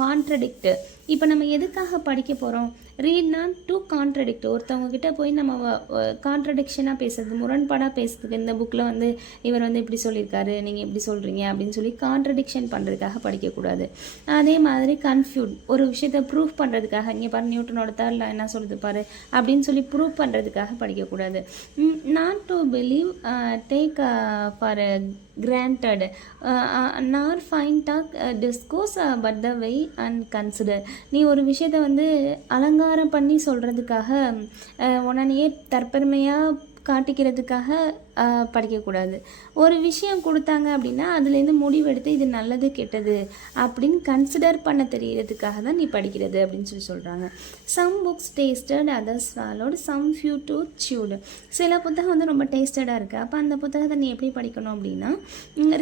contradict. இப்போ நம்ம எதுக்காக படிக்க போகிறோம்? Read not to contradict. ஒருத்தவங்க கிட்ட போய் நம்ம கான்ட்ரடிக்ஷனாக பேசுறது, முரண்பாடாக பேசுறதுக்கு, இந்த புக்கில் வந்து இவர் வந்து இப்படி சொல்லியிருக்காரு, நீங்கள் எப்படி சொல்கிறீங்க அப்படின்னு சொல்லி கான்ட்ரடிக்ஷன் பண்ணுறதுக்காக படிக்கக்கூடாது. அதே மாதிரி கன்ஃபியூட், ஒரு விஷயத்தை ப்ரூவ் பண்ணுறதுக்காக, இங்கே பாரு நியூட்டனோட தேர்ட் லா என்ன சொல்லுது பாரு அப்படின்னு சொல்லி ப்ரூவ் பண்ணுறதுக்காக படிக்கக்கூடாது. Not to believe, take for granted, nor find talk discourse but the way and consider. நீ ஒரு விஷயத்தை வந்து அலங்காரம் பண்ணி சொல்கிறதுக்காக, உடனே தற்பெருமையாக காட்டிக்கிறதுக்காக படிக்கக்கூடாது. ஒரு விஷயம் கொடுத்தாங்க அப்படின்னா அதுலேருந்து முடிவெடுத்து இது நல்லது கெட்டது அப்படின்னு கன்சிடர் பண்ண தெரியறதுக்காக தான் நீ படிக்கிறது அப்படின்னு சொல்லி சொல்கிறாங்க. Some books tasted, others swallowed, some few to chewed. சில புத்தகம் வந்து ரொம்ப டேஸ்டடாக இருக்குது. அப்போ அந்த புத்தகத்தை நீ எப்படி படிக்கணும் அப்படின்னா,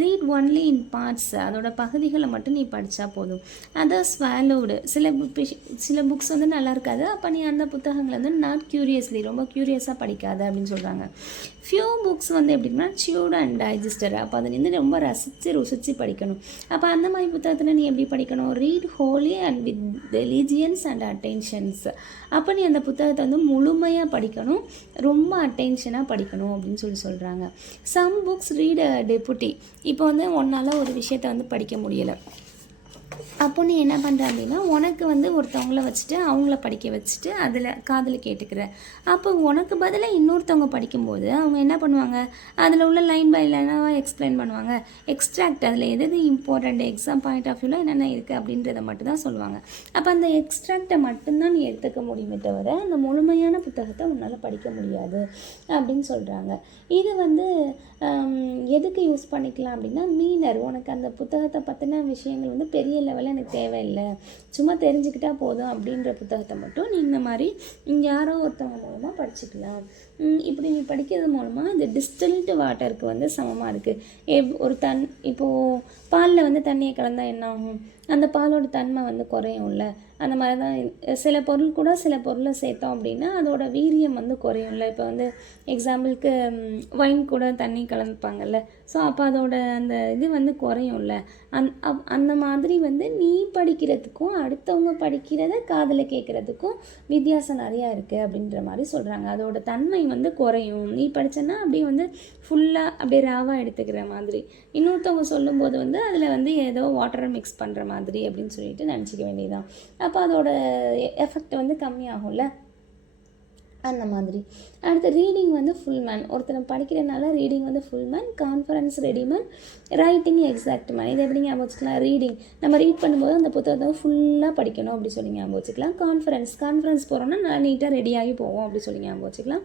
ரீட் ஒன்லி இன் பார்ட்ஸ், அதோட பகுதிகளை மட்டும் நீ படித்தா போதும். அதர்ஸ் swallowed, சில புக்ஸ் வந்து நல்லா இருக்காது. அப்போ நீ அந்த புத்தகங்களை வந்து நாட் க்யூரியஸ்லி, ரொம்ப க்யூரியஸாக படிக்காது அப்படின்னு சொல்கிறாங்க. ஃபியூ புக்ஸ் வந்து எப்படின்னா சியூட் அண்ட் டைஜஸ்டர். அப்போ அதை வந்து ரொம்ப ருசித்து படிக்கணும். அப்போ அந்த மாதிரி புத்தகத்தில் நீ எப்படி படிக்கணும்? Read wholly and with diligence and attentions. அப்போ நீ அந்த புத்தகத்தை வந்து முழுமையாக படிக்கணும், ரொம்ப அட்டென்ஷனாக படிக்கணும் அப்படின்னு சொல்லி சொல்கிறாங்க. Some books read deputy. இப்போ வந்து உன்னால் ஒரு விஷயத்தை வந்து படிக்க முடியலை. அப்போ நீ என்ன பண்ணுற அப்படின்னா, உனக்கு வந்து ஒருத்தவங்கள வச்சுட்டு அவங்கள படிக்க வச்சுட்டு அதில் காதில் கேட்டுக்கிற. அப்போ உனக்கு பதிலாக இன்னொருத்தவங்க படிக்கும்போது அவங்க என்ன பண்ணுவாங்க, அதில் உள்ள லைன் பை லைனாக எக்ஸ்பிளைன் பண்ணுவாங்க. எக்ஸ்ட்ராக்ட், அதில் எது இம்பார்ட்டண்ட், எக்ஸாம் பாயிண்ட் ஆஃப் வியூவில் என்னென்ன இருக்குது அப்படின்றத மட்டும் தான் சொல்லுவாங்க. அப்போ அந்த எக்ஸ்ட்ராக்டை மட்டும்தான் நீ எடுத்துக்க முடியுமே தவிர அந்த முழுமையான புத்தகத்தை உன்னால் படிக்க முடியாது அப்படின்னு சொல்கிறாங்க. இது வந்து எதுக்கு யூஸ் பண்ணிக்கலாம் அப்படின்னா, மீனர், உனக்கு அந்த புத்தகத்தை பற்றின விஷயங்கள் வந்து பெரிய லெவலில் எனக்கு தேவையில்லை, சும்மா தெரிஞ்சுக்கிட்டால் போதும் அப்படின்ற புத்தகத்தை மட்டும் நீ இந்த மாதிரி யாரோ ஒருத்தவங்க மூலமாக படிச்சுக்கலாம். இப்படி நீ படிக்கிறது மூலமாக இந்த டிஸ்டில்டு வாட்டருக்கு வந்து சமமாக இருக்குது. இப்போது பாலில் வந்து தண்ணியை கலந்தால் என்ன ஆகும்? அந்த பாலோட தன்மை வந்து குறையும்ல. அந்த மாதிரி தான் சில பொருள் கூட சில பொருளை சேர்த்தோம் அப்படின்னா அதோட வீரியம் வந்து குறையும்ல. இப்போ வந்து எக்ஸாம்பிளுக்கு ஒயின் கூட தண்ணி கலந்துப்பாங்கல்ல. ஸோ அப்போ அதோட அந்த இது வந்து குறையும்ல. அந்த மாதிரி வந்து நீ படிக்கிறதுக்கும் அடுத்தவங்க படிக்கிறத காதில் கேட்குறதுக்கும் வித்தியாசம் நிறையா இருக்குது அப்படின்ற மாதிரி சொல்கிறாங்க. அதோட தன்மை வந்து குறையும். நீ படித்தேன்னா அப்படியே வந்து ஃபுல்லாக அப்படியே ராவாக எடுத்துக்கிற மாதிரி, இன்னொருத்தவங்க சொல்லும்போது வந்து அதில் வந்து ஏதோ வாட்டரை மிக்ஸ் பண்ணுற மாதிரி அப்படின்னு சொல்லிட்டு நினச்சிக்க வேண்டியதுதான். அப்போ அதோட எஃபெக்ட் வந்து கம்மியாகும்ல, அந்த மாதிரி. அடுத்து ரீடிங் வந்து ஃபுல் மேன். ஒருத்தனை படிக்கிறதுனால ரீடிங் வந்து full man, conference ready man, writing exact man. இது எப்படி ஞாபகம் வச்சுக்கலாம்? ரீடிங் நம்ம ரீட் பண்ணும்போது அந்த புத்தகத்தை ஃபுல்லாக படிக்கணும் அப்படி சொல்லி ஞாபகம் வச்சுக்கலாம். கான்ஃபரன்ஸ் போகிறோன்னா நல்லா நீட்டாக ரெடியாகி போவோம் அப்படி சொல்லி ஞாபகம் வச்சுக்கலாம்.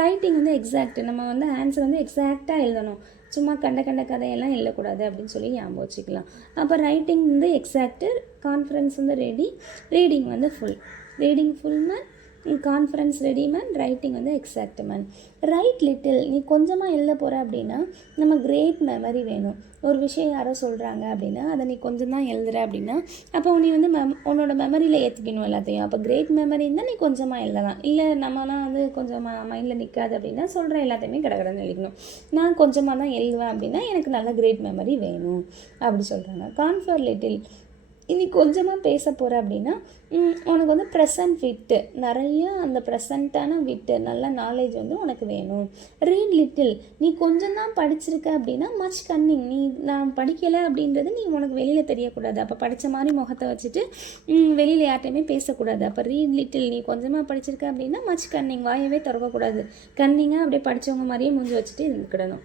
ரைட்டிங் வந்து எக்ஸாக்ட், நம்ம வந்து ஆன்சர் வந்து எக்ஸாக்டாக எழுதணும், சும்மா கண்ட கதையெல்லாம் எழுதக்கூடாது அப்படின்னு சொல்லி ஞாபகம் வச்சுக்கலாம். அப்போ ரைட்டிங் வந்து எக்ஸாக்டு, கான்ஃபரன்ஸ் வந்து ரீடிங் வந்து full. Reading full man, conference ready man, writing வந்து எக்ஸாக்ட் மேன். ரைட் லிட்டில், நீ கொஞ்சமாக எழுத போகிற அப்படின்னா நம்ம கிரேட் மெமரி வேணும். ஒரு விஷயம் யாரோ சொல்கிறாங்க அப்படின்னா அதை நீ கொஞ்சம் தான் எழுதுற அப்படின்னா அப்போ நீ வந்து உன்னோட மெமரியில் ஏற்றிக்கணும் எல்லாத்தையும். அப்போ கிரேட் மெமரி இருந்தால் நீ கொஞ்சமாக எழுதலாம். இல்லை நம்மலாம் வந்து கொஞ்சம் மைண்டில் நிற்காது அப்படின்னா சொல்கிற எல்லாத்தையுமே கடகடன்னு எழுதிக்கணும். நான் கொஞ்சமாக தான் எழுதுவேன் அப்படின்னா எனக்கு நல்ல கிரேட் மெமரி வேணும் அப்படி சொல்கிறாங்க. கான்ஃபர் லிட்டில், இனி கொஞ்சமாக பேச போகிற அப்படின்னா உனக்கு வந்து ப்ரெசன்ட் விட்டு, நிறைய அந்த ப்ரெசண்ட்டான விட்டு, நல்ல நாலேஜ் வந்து உனக்கு வேணும். ரீட் லிட்டில், நீ கொஞ்சம் தான் படிச்சிருக்க அப்படின்னா மச் கன்னிங், நீ நான் படிக்கலை அப்படின்றது நீ உனக்கு வெளியில் தெரியக்கூடாது. அப்போ படித்த மாதிரி முகத்தை வச்சுட்டு வெளியில் யார்ட்டையுமே பேசக்கூடாது. அப்போ ரீட் லிட்டில், நீ கொஞ்சமாக படிச்சிருக்க அப்படின்னா மச் கன்னிங், வாயவே திறக்கக்கூடாது, கன்னிங்காக அப்படியே படித்தவங்க மாதிரியே மூஞ்சி வச்சுட்டு இருந்துக்கிடணும்.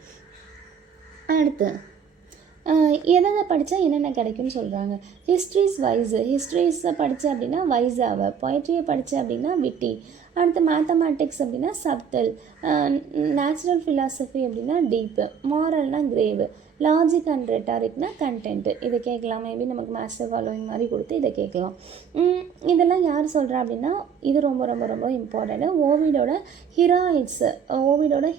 அடுத்து எதை படித்தா என்னென்ன கிடைக்கும்னு சொல்கிறாங்க. ஹிஸ்ட்ரிஸ் வைஸு, ஹிஸ்ட்ரிஸை படித்த அப்படின்னா வைஸாவை, பொயட்ரியை படித்த அப்படின்னா விட்டி. அடுத்து மேத்தமேட்டிக்ஸ் அப்படின்னா சப்டல், நேச்சுரல் ஃபிலாசபி அப்படின்னா டீப்பு, மாரல்னா கிரேவு, லாஜிக் அண்ட் ரெட்டாரிக்னா கண்டென்ட்டு. இதை கேட்கலாம், மேபி நமக்கு மாஸ்டர் ஃபாலோவிங் மாதிரி கொடுத்து இதை கேட்கலாம். இதெல்லாம் யார் சொல்கிறா அப்படின்னா இது ரொம்ப ரொம்ப ரொம்ப இம்பார்ட்டண்ட்டு. ஓவிடோட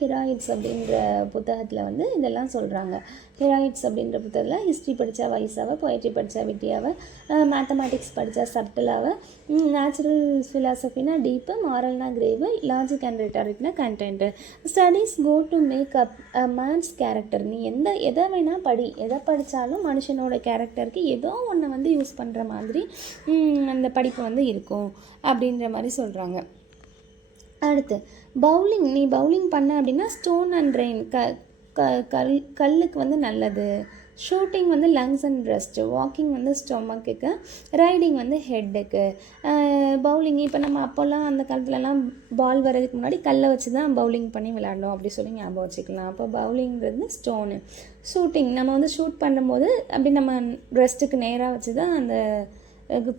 ஹிராயிட்ஸ் அப்படின்ற புத்தகத்தில் வந்து இதெல்லாம் சொல்கிறாங்க. ஹிராயிட்ஸ் அப்படின்ற புத்தகத்தில் ஹிஸ்ட்ரி படித்தா வைஸாவை, பொயட்ரி படித்தா விட்டியாவை, மேத்தமேட்டிக்ஸ் படித்தா சப்டலாவை, நேச்சுரல் ஃபிலாசபினா டீப்பு, மாரல்னா கிரேவு, லாஜிக் அண்ட் ரெட்டாரிக்னா contend. Studies go to make up a man's character. நீ எதை வேணால் படி, எதை படித்தாலும் மனுஷனோட கேரக்டருக்கு ஏதோ ஒன்று வந்து யூஸ் பண்ணுற மாதிரி அந்த படிப்பு வந்து இருக்கும் அப்படின்ற மாதிரி சொல்கிறாங்க. அடுத்து பவுலிங், நீ பவுலிங் பண்ண அப்படின்னா ஸ்டோன் அண்ட் ரெயின், கல்லுக்கு வந்து நல்லது. ஷூட்டிங் வந்து லங்ஸ் அண்ட் பிரஸ்ட்டு, வாக்கிங் வந்து ஸ்டொமக்குக்கு, ரைடிங் வந்து ஹெட்டுக்கு. பவுலிங் இப்போ நம்ம அப்போல்லாம் அந்த காலத்துலலாம் பால் வர்றதுக்கு முன்னாடி கல்லை வச்சு தான் பவுலிங் பண்ணி விளையாடணும் அப்படி சொல்லி ஞாபகம் வச்சுக்கலாம். அப்போ பவுலிங்கிறது ஸ்டோனு. ஷூட்டிங் நம்ம வந்து ஷூட் பண்ணும்போது அப்படி நம்ம பிரஸ்ட்டுக்கு நேராக வச்சு தான் அந்த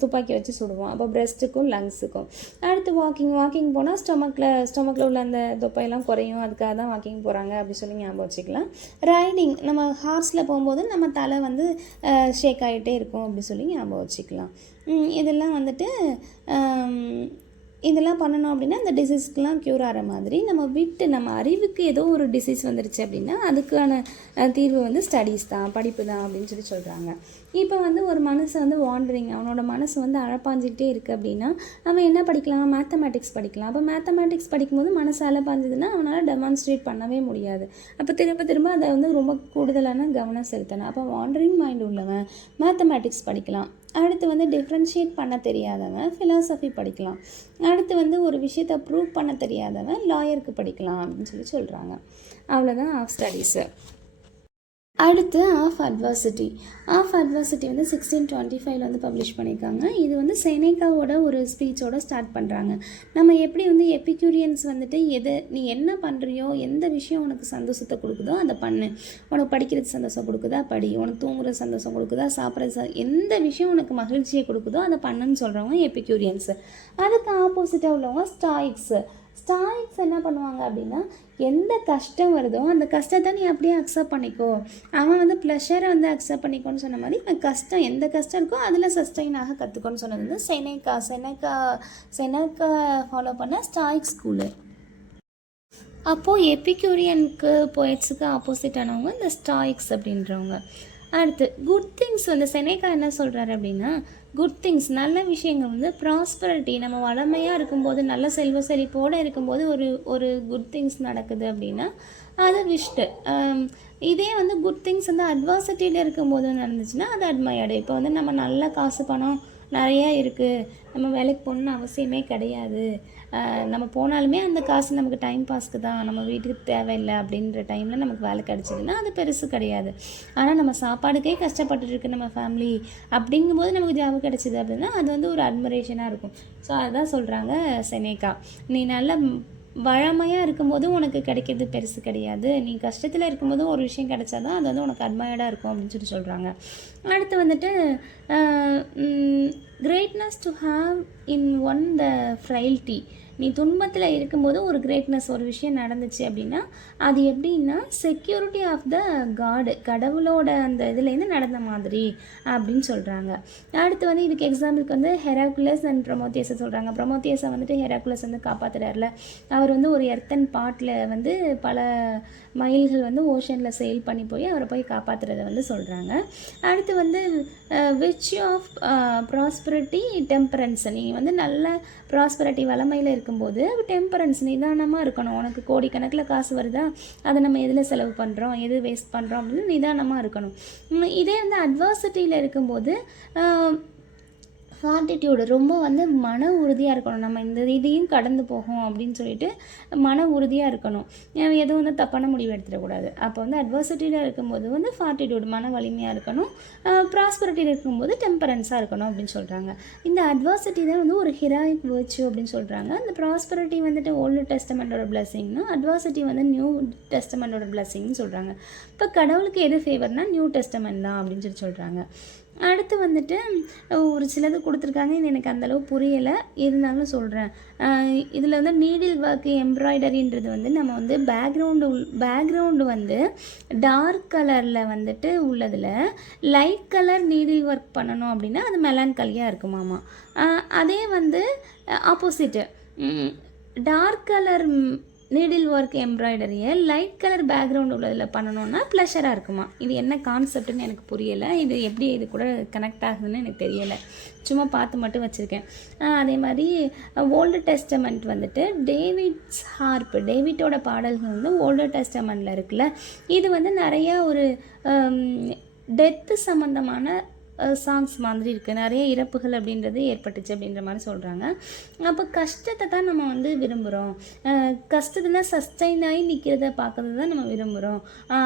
துப்பாக்கி வச்சு சுடுவோம். அப்போ பிரஸ்ட்டுக்கும் லங்ஸுக்கும். அடுத்து வாக்கிங் போனால் ஸ்டொமக்கில் உள்ள அந்த தொப்பையெல்லாம் குறையும், அதுக்காக தான் வாக்கிங் போகிறாங்க அப்படி சொல்லி ஞாபகம் வச்சுக்கலாம். ரைடிங், நம்ம ஹார்ஸில் போகும்போது நம்ம தலை வந்து ஷேக் ஆகிட்டே இருக்கும் அப்படி சொல்லி ஞாபகம் வச்சுக்கலாம். இதெல்லாம் வந்துட்டு இதெல்லாம் பண்ணணும் அப்படின்னா இந்த டிசீஸ்க்கெலாம் க்யூர் ஆகிற மாதிரி நம்ம அறிவுக்கு ஏதோ ஒரு டிசீஸ் வந்துருச்சு அப்படின்னா அதுக்கான தீர்வு வந்து ஸ்டடீஸ் தான், படிப்பு தான் அப்படின்னு சொல்லி சொல்கிறாங்க. இப்போ வந்து ஒரு மனசு வந்து வாண்டரிங், அவனோட மனசு வந்து அழப்பாஞ்சிக்கிட்டே இருக்குது அப்படின்னா அவன் என்ன படிக்கலாம்? மேத்தமேட்டிக்ஸ் படிக்கலாம். அப்போ மேத்தமேட்டிக்ஸ் படிக்கும்போது மனசு அழப்பாஞ்சுதுன்னா அவனால் டெமான்ஸ்ட்ரேட் பண்ணவே முடியாது. அப்போ திரும்ப அதை வந்து ரொம்ப கூடுதலான கவனம் செலுத்தணும். அப்போ வாண்டரிங் மைண்ட் உள்ளவன் மேத்தமேட்டிக்ஸ் படிக்கலாம். அடுத்து வந்து டிஃப்ரென்ஷியேட் பண்ண தெரியாதவன் ஃபிலாசபி படிக்கலாம். அடுத்து வந்து ஒரு விஷயத்தை ப்ரூவ் பண்ண தெரியாதவன் லாயருக்கு படிக்கலாம் அப்படின்னு சொல்லி சொல்கிறாங்க. அவ்வளோதான் ஆஃப் ஸ்டடீஸு. அடுத்து ஆஃப் அட்வர்சிட்டி வந்து 1625 வந்து பப்ளிஷ் பண்ணியிருக்காங்க. இது வந்து செனேக்காவோட ஒரு ஸ்பீச்சோட ஸ்டார்ட் பண்ணுறாங்க. நம்ம எப்படி வந்து எபிக்யூரியன்ஸ் வந்துட்டு நீ என்ன பண்ணுறியோ, எந்த விஷயம் உனக்கு சந்தோஷத்தை கொடுக்குதோ அதை பண்ணு. உனக்கு படிக்கிறது சந்தோஷம் கொடுக்குதா படி, உனக்கு தூங்குறது சந்தோஷம் கொடுக்குதா சாப்பிட்றது, எந்த விஷயம் உனக்கு மகிழ்ச்சியை கொடுக்குதோ அதை பண்ணுன்னு சொல்கிறவங்க எபிக்யூரியன்ஸு. அதுக்கு ஆப்போசிட்டாக உள்ளவங்க ஸ்டாயிக்ஸ் என்ன பண்ணுவாங்க அப்படின்னா, எந்த கஷ்டம் வருதோ அந்த கஷ்டத்தை நீ அப்படியே அக்செப்ட் பண்ணிக்கோ. அவன் வந்து ப்ளஷரை வந்து அக்செப்ட் பண்ணிக்கோன்னு சொன்ன மாதிரி எந்த கஷ்டம் இருக்கோ அதில் சஸ்டெயின் ஆக கற்றுக்கோன்னு சொன்னது வந்து செனேக்கா ஃபாலோ பண்ண ஸ்டாயிக் ஸ்கூலு. அப்போது எபிக்யூரியனுக்கு போய்ட்ஸுக்கு ஆப்போசிட் ஆனவங்க இந்த ஸ்டாயிக்ஸ் அப்படின்றவங்க. அடுத்து குட் திங்ஸ் வந்து செனேக்கா என்ன சொல்கிறாரு அப்படின்னா, குட் திங்ஸ் நல்ல விஷயங்கள் வந்து ப்ராஸ்பரிட்டி, நம்ம வளமையாக இருக்கும்போது நல்ல செல்வ செழிப்போடு இருக்கும்போது ஒரு குட் திங்ஸ் நடக்குது அப்படின்னா அது விஷ்டு. இதே வந்து குட் திங்ஸ் வந்து அட்வாசிட்டியில் இருக்கும்போது நடந்துச்சுன்னா அது அட்மையர்டு. இப்போ வந்து நம்ம நல்ல காசு பணம் நிறையா இருக்குது, நம்ம வேலைக்கு போகணுன்னு அவசியமே கிடையாது, நம்ம போனாலுமே அந்த காசு நமக்கு டைம் பாஸ்க்கு தான், நம்ம வீட்டுக்கு தேவையில்லை அப்படின்ற டைமில் நமக்கு வேலை கிடச்சிதுன்னா அது பெருசு கிடையாது. ஆனால் நம்ம சாப்பாடுக்கே கஷ்டப்பட்டுட்டு இருக்கு நம்ம ஃபேமிலி அப்படிங்கும்போது நமக்கு ஜாப் கிடச்சிது அப்படின்னா அது வந்து ஒரு அட்மிரேஷனாக இருக்கும். ஸோ அதுதான் சொல்கிறாங்க செனேக்கா, நீ நல்ல வழமையாக இருக்கும்போது உனக்கு கிடைக்கிறது பெருசு கிடையாது, நீ கஷ்டத்தில் இருக்கும்போது ஒரு விஷயம் கிடைச்சாதான் அது வந்து உனக்கு அட்மையர்டாக இருக்கும் அப்படின்னு சொல்லி சொல்கிறாங்க. அடுத்து வந்துட்டு greatness to have in one the frailty, நீ துன்பத்தில் இருக்கும்போது ஒரு கிரேட்னஸ் ஒரு விஷயம் நடந்துச்சு அப்படின்னா அது எப்படின்னா செக்யூரிட்டி ஆஃப் த காடு, கடவுளோட அந்த இதுலேருந்து நடந்த மாதிரி அப்படின்னு சொல்கிறாங்க. அடுத்து வந்து இதுக்கு எக்ஸாம்பிளுக்கு வந்து ஹெராக்குலஸ் அண்ட் ப்ரொமோத்தியஸை சொல்கிறாங்க. ப்ரொமோத்தியஸை வந்துட்டு ஹெராக்குலஸ் வந்து காப்பாற்றுறாருல, அவர் வந்து ஒரு எர்த்தன் பாட்டில் வந்து பல மைல்கள் வந்து ஓஷனில் செயில் பண்ணி போய் அவரை போய் காப்பாற்றுறதை வந்து சொல்கிறாங்க. அடுத்து வந்து விர்ச்சு ஆஃப் ப்ராஸ்பரிட்டி டெம்பரன்ஸ், நீ வந்து நல்ல ப்ராஸ்பரிட்டி வளமையில் இருக்கும்போது டெம்பரன்ஸ் நிதானமாக இருக்கணும். உனக்கு கோடிக்கணக்கில் காசு வருதா, அதை நம்ம எதில் செலவு பண்ணுறோம், எது வேஸ்ட் பண்ணுறோம் அப்படின்னு நிதானமாக இருக்கணும். இதே வந்து அட்வர்சிட்டியில் இருக்கும்போது ஃபார்ட்டிடியூடு, ரொம்ப வந்து மன உறுதியாக இருக்கணும். நம்ம இந்த இதையும் கடந்து போகும் அப்படின்னு சொல்லிட்டு மன உறுதியாக இருக்கணும். எதுவும் வந்து தப்பான முடிவு எடுத்துடக்கூடாது. அப்போ வந்து அட்வர்சிட்டியில் இருக்கும்போது வந்து ஃபார்ட்டிடியூடு மன வலிமையாக இருக்கணும், ப்ராஸ்பரிட்டியில் இருக்கும்போது டெம்பரன்ஸாக இருக்கணும் அப்படின்னு சொல்கிறாங்க. இந்த அட்வர்சிட்டி தான் வந்து ஒரு ஹீரோயிக் வர்ச்சு அப்படின்னு சொல்கிறாங்க. இந்த ப்ராஸ்பரிட்டி வந்துட்டு ஓல்டு டெஸ்டமெண்டோட பிளெஸிங்னா அட்வர்சிட்டி வந்து நியூ டெஸ்டமெண்டோட பிளெஸிங்னு சொல்கிறாங்க. இப்போ கடவுளுக்கு எது ஃபேவர்னால் நியூ டெஸ்டமெண்ட் தான் அப்படின்னு சொல்லி சொல்கிறாங்க. அடுத்து வந்துட்டு ஒரு சிலது கொடுத்துருக்காங்க, இது எனக்கு அந்தளவு புரியலை, இருந்தாலும் சொல்கிறேன். இதில் வந்து நீடில் ஒர்க்கு எம்ப்ராய்டரின்றது வந்து நம்ம வந்து பேக்ரவுண்டு வந்து டார்க் கலரில் வந்துட்டு உள்ளதில் லைட் கலர் நீடில் ஒர்க் பண்ணணும் அப்படின்னா அது மெலான்கலியாக இருக்குமாமா. அதே வந்து opposite dark colour needlework எம்ப்ராய்டரியை லைட் கலர் பேக்ரவுண்ட் உள்ளதில் பண்ணணுன்னா ப்ளஷராக இருக்குமா. இது என்ன கான்செப்ட்னு எனக்கு புரியலை. இது எப்படி இது கூட கனெக்ட் ஆகுதுன்னு எனக்கு தெரியலை. சும்மா பார்த்து மட்டும் வச்சுருக்கேன். அதே மாதிரி ஓல்டு டெஸ்டமெண்ட் வந்துட்டு டேவிட்ஸ் ஹார்ப், டேவிட்டோட பாடல்கள் வந்து ஓல்டு டெஸ்டமெண்ட்டில் இருக்குல்ல. இது வந்து நிறையா ஒரு டெத்து சம்மந்தமான சாங்ஸ் மாதிரி இருக்குது. நிறைய இறப்புகள் அப்படின்றது ஏற்பட்டுச்சு அப்படின்ற மாதிரி சொல்கிறாங்க. அப்போ கஷ்டத்தை தான் நம்ம வந்து விரும்புகிறோம். கஷ்டத்தில் சஸ்டைன் ஆகி நிற்கிறத பார்க்கறது தான் நம்ம விரும்புகிறோம்.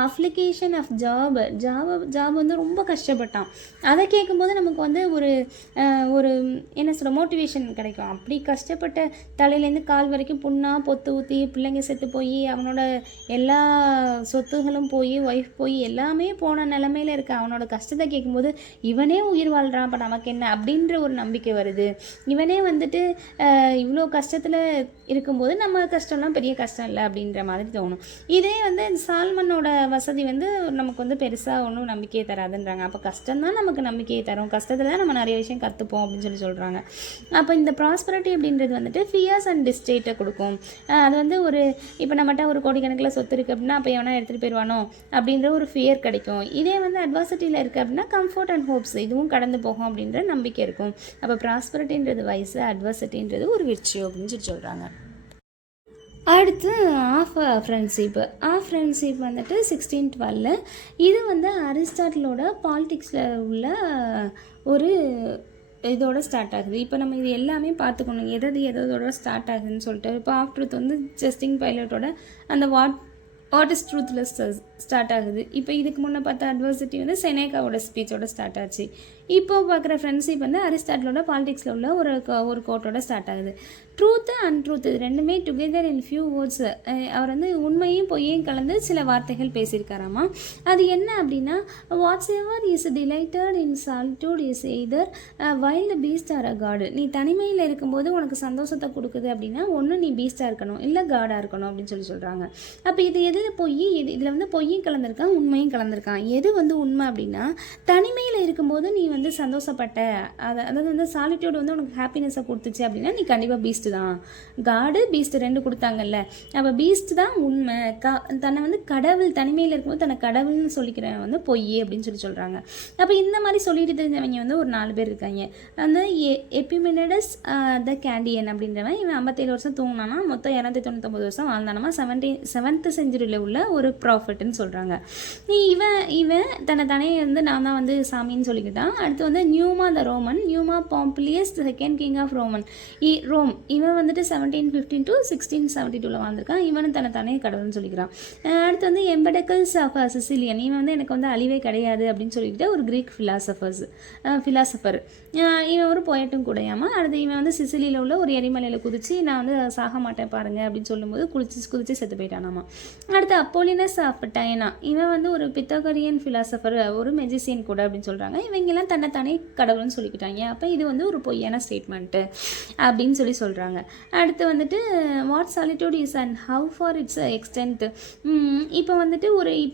அப்ளிகேஷன் ஆஃப் ஜாப் வந்து ரொம்ப கஷ்டப்பட்டான். அதை கேட்கும்போது நமக்கு வந்து ஒரு என்ன சொல்கிற மோட்டிவேஷன் கிடைக்கும். அப்படி கஷ்டப்பட்ட தலையிலேருந்து கால் வரைக்கும் புண்ணாக பொத்து ஊற்றி பிள்ளைங்க செத்து போய் அவனோட எல்லா சொத்துகளும் போய் ஒய்ஃப் போய் எல்லாமே போன நிலமையில இருக்க அவனோட கஷ்டத்தை கேட்கும்போது இவனே உயிர் வாழ்கிறான், அப்போ நமக்கு என்ன அப்படின்ற ஒரு நம்பிக்கை வருது. இவனே வந்துட்டு இவ்வளோ கஷ்டத்தில் இருக்கும்போது நம்ம கஷ்டம்லாம் பெரிய கஷ்டம் இல்லை அப்படின்ற மாதிரி தோணும். இதே வந்து சால்மனோட வசதி வந்து நமக்கு வந்து பெருசாக ஒன்றும் நம்பிக்கையை தராதுன்றாங்க. அப்போ கஷ்டம்தான் நமக்கு நம்பிக்கையை தரும், கஷ்டத்தில் தான் நம்ம நிறைய விஷயம் கற்றுப்போம் அப்படின்னு சொல்கிறாங்க. அப்போ இந்த ப்ராஸ்பரிட்டி அப்படின்றது வந்துட்டு ஃபியர்ஸ் அண்ட் டிஸ்டேட்டை கொடுக்கும். அது வந்து இப்போ நம்மகிட்ட ஒரு கோடிக்கணக்கில் சொத்து இருக்குது அப்படின்னா அப்போ எவனா எடுத்துகிட்டு போயிடுவானோ அப்படின்ற ஒரு ஃபியர் கிடைக்கும். இதே வந்து அட்வாசிட்டியில் இருக்குது அப்படின்னா கம்ஃபர்ட் அண்ட் ஹோப்ஸ், இதுவும் கடந்து போகும் அப்படின்ற நம்பிக்கை இருக்கும். அப்போ ப்ராஸ்பரிட்டின்றது வயசு, அட்வர்சிட்டின்றது ஒரு விர்ச்சியோ அப்படின்னு சொல்கிறாங்க. அடுத்து ஃப்ரெண்ட்ஷிப் வந்துட்டு 1612. இது வந்து அரிஸ்டாட்டிலோட பாலிடிக்ஸில் உள்ள ஒரு இதோட ஸ்டார்ட் ஆகுது. இப்போ நம்ம இது எல்லாமே பார்த்துக்கணும், எதோட ஸ்டார்ட் ஆகுதுன்னு சொல்லிட்டு. இப்போ ஆஃப்டர் வந்து ஜஸ்டின் பைலட்டோட அந்த வாட் இஸ் ட்ரூத்தில் ஸ்டார்ட் ஆகுது. இப்போ இதுக்கு முன்னே பார்த்த அட்வர்சிட்டி வந்து செனேகாவோட ஸ்பீச்சோட ஸ்டார்ட் ஆச்சு. இப்போ பார்க்குற ஃப்ரெண்ட்ஷிப் வந்து அரிஸ்டாட்டிலோட பாலிடிக்ஸில் உள்ள ஒரு கோட்டோட ஸ்டார்ட் ஆகுது. ட்ரூத்து அன்ட்ரூத் இது ரெண்டுமே டுகெதர் இன் ஃபியூ வேர்ட்ஸ். அவர் வந்து உண்மையும் பொய்யும் கலந்து சில வார்த்தைகள் பேசியிருக்காராமா. அது என்ன அப்படின்னா, whatsoever is delighted in solitude is either wild beast or a god. நீ தனிமையில் இருக்கும்போது உனக்கு சந்தோஷத்தை கொடுக்குது அப்படின்னா ஒன்று நீ பீஸ்டாக இருக்கணும், இல்லை காடாக இருக்கணும் அப்படின்னு சொல்கிறாங்க. அப்போ இது எதில் இதில் வந்து பொய்யும் கலந்துருக்கான், உண்மையும் கலந்துருக்கான். எது வந்து உண்மை அப்படின்னா, தனிமையில் இருக்கும்போது நீ வந்து சந்தோஷப்பட்ட, அதாவது வந்து சாலிட்யூட் வந்து உனக்கு ஹாப்பினஸை கொடுத்துச்சு அப்படின்னா நீ கண்டிப்பாக பீஸ்ட் தான். காடு பீஸ்ட் ரெண்டு கொடுத்தாங்கல்ல, அப்போ பீஸ்ட் தான் உண்மை. தன்னை வந்து கடவுள், தனிமையில் இருக்கும்போது தன்னை கடவுள்னு சொல்லிக்கிறவன் வந்து பொய் அப்படின்னு சொல்கிறாங்க. அப்போ இந்த மாதிரி சொல்லிட்டு தெரிஞ்சவங்க வந்து ஒரு 4 பேர் இருக்காங்க. வந்து எபிமெனடஸ் த கேண்டியன் அப்படின்றவன், இவன் 57 வருஷம் தூங்கினானா, மொத்தம் 299 வருஷம் வாழ்ந்தானமா. 7th செஞ்சுரியில் உள்ள ஒரு ப்ராஃபிட்னு சொல்கிறாங்க. இவன் தன்னை வந்து நான் தான் வந்து சாமின்னு சொல்லிக்கிட்டான். அடுத்து வந்து Numa Pompilius second king of Rome. இவன் வந்துட்டு 1715 to 1672 வாழ்ந்திருக்கான். இவனும் தன்னை கடவுள்னு சொல்லிக்கிறான். அடுத்து வந்து எம்படக்கல்ஸ் ஆஃப் சிசிலியன், இவன் வந்து எனக்கு வந்து அழிவே கிடையாது அப்படின்னு சொல்லிக்கிட்டு ஒரு கிரீக் ஃபிலாசபர். இவன் ஒரு போயட்டும் கூடையாமா. அடுத்து இவன் வந்து சிசிலியில் உள்ள ஒரு எரிமலையில் குதிச்சு நான் வந்து சாக மாட்டேன் பாருங்க அப்படின்னு சொல்லும்போது குதிச்சு செத்து போயிட்டானாமா. அடுத்து அப்போலினஸ் ஆஃப் டயனா, இவன் வந்து ஒரு பித்தாகரியன் ஃபிலாசபர், ஒரு மெஜிசியன் கூட அப்படின்னு சொல்கிறாங்க. இவங்கெல்லாம் தன்னை கடவுள்னு சொல்லிக்கிட்டாங்க. அப்போ இது வந்து ஒரு பொய்யான ஸ்டேட்மெண்ட்டு அப்படின்னு சொல்கிறாங்க. அடுத்து வந்துட்டு what solitude is and how far its extent. இப்போ வந்துட்டு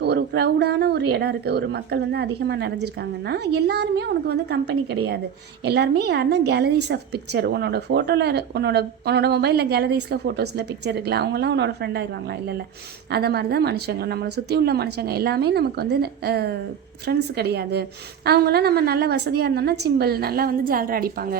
ஒரு க்ரௌடான ஒரு இடம் இருக்குது, ஒரு மக்கள் வந்து அதிகமாக நிறைஞ்சிருக்காங்கன்னா எல்லாருமே உனக்கு வந்து கம்பெனி கிடையாது. எல்லாருமே யாருன்னா கேலரிஸ் ஆஃப் பிக்சர், உன்னோட ஃபோட்டோவில் உன்னோட மொபைலில் கேலரிஸில் ஃபோட்டோஸில் பிக்சர் இருக்குல்ல, அவங்களாம் உன்னோட ஃப்ரெண்ட் ஆயிடுவாங்களா? இல்லை. அதை மாதிரி தான் மனுஷங்களும், நம்மளை சுற்றி உள்ள மனுஷங்க எல்லாமே நமக்கு வந்து ஃப்ரெண்ட்ஸ் கிடையாது. அவங்களாம் நம்ம நல்ல வசதியாக இருந்தோம்னா சிம்பிள் நல்லா வந்து ஜாலரா அடிப்பாங்க.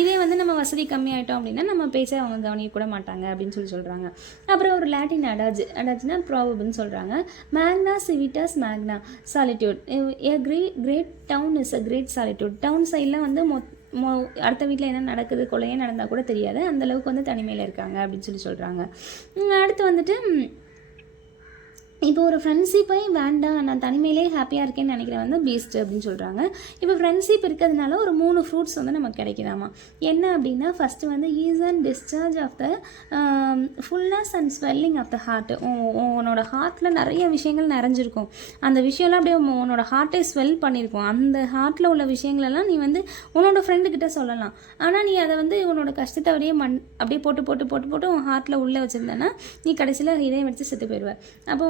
இதே வந்து நம்ம வசதி கம்மியாயிட்டோம் அப்படின்னா நம்ம பேச அவங்க கவனிக்க கூட மாட்டாங்க அப்படின்னு சொல்கிறாங்க. அப்புறம் ஒரு லாட்டின் அடாஜ்னா ப்ராபப்னு சொல்கிறாங்க. Magna civitas magna solitude. A great town is a great solitude. Town சைடில் வந்து அடுத்த வீட்டில் என்ன நடக்குது, கொலையே நடந்தால் கூட தெரியாது, அந்தளவுக்கு வந்து தனிமையில் இருக்காங்க அப்படின்னு சொல்கிறாங்க. அடுத்து வந்துட்டு இப்போ ஒரு ஃப்ரெண்ட்ஷிப்பே வேண்டாம், நான் தனிமையிலே ஹாப்பியாக இருக்கேன்னு நினைக்கிறேன் வந்து பீஸ்ட் அப்படின்னு சொல்கிறாங்க. இப்போ ஃப்ரெண்ட்ஷிப் இருக்கிறதுனால ஒரு 3 ஃப்ரூட்ஸ் வந்து நமக்கு கிடைக்குதாமா. என்ன அப்படின்னா, ஃபஸ்ட்டு வந்து ease and discharge of the fullness and swelling of the heart. உன்னோட ஹார்ட்டில் நிறைய விஷயங்கள் நிறைஞ்சிருக்கும். அந்த விஷயம்லாம் அப்படியே உன்னோட ஹார்ட்டை ஸ்வெல் பண்ணியிருக்கும். அந்த ஹார்ட்டில் உள்ள விஷயங்களெல்லாம் நீ வந்து உன்னோட ஃப்ரெண்டுக்கிட்ட சொல்லலாம். ஆனால் நீ அதை வந்து உன்னோட கஷ்டத்தை அப்படியே போட்டு உன் ஹார்ட்டில் உள்ளே வச்சுருந்தேன்னா நீ கடைசியில் இதயம் வச்சு செத்து போயிடுவேன். அப்போ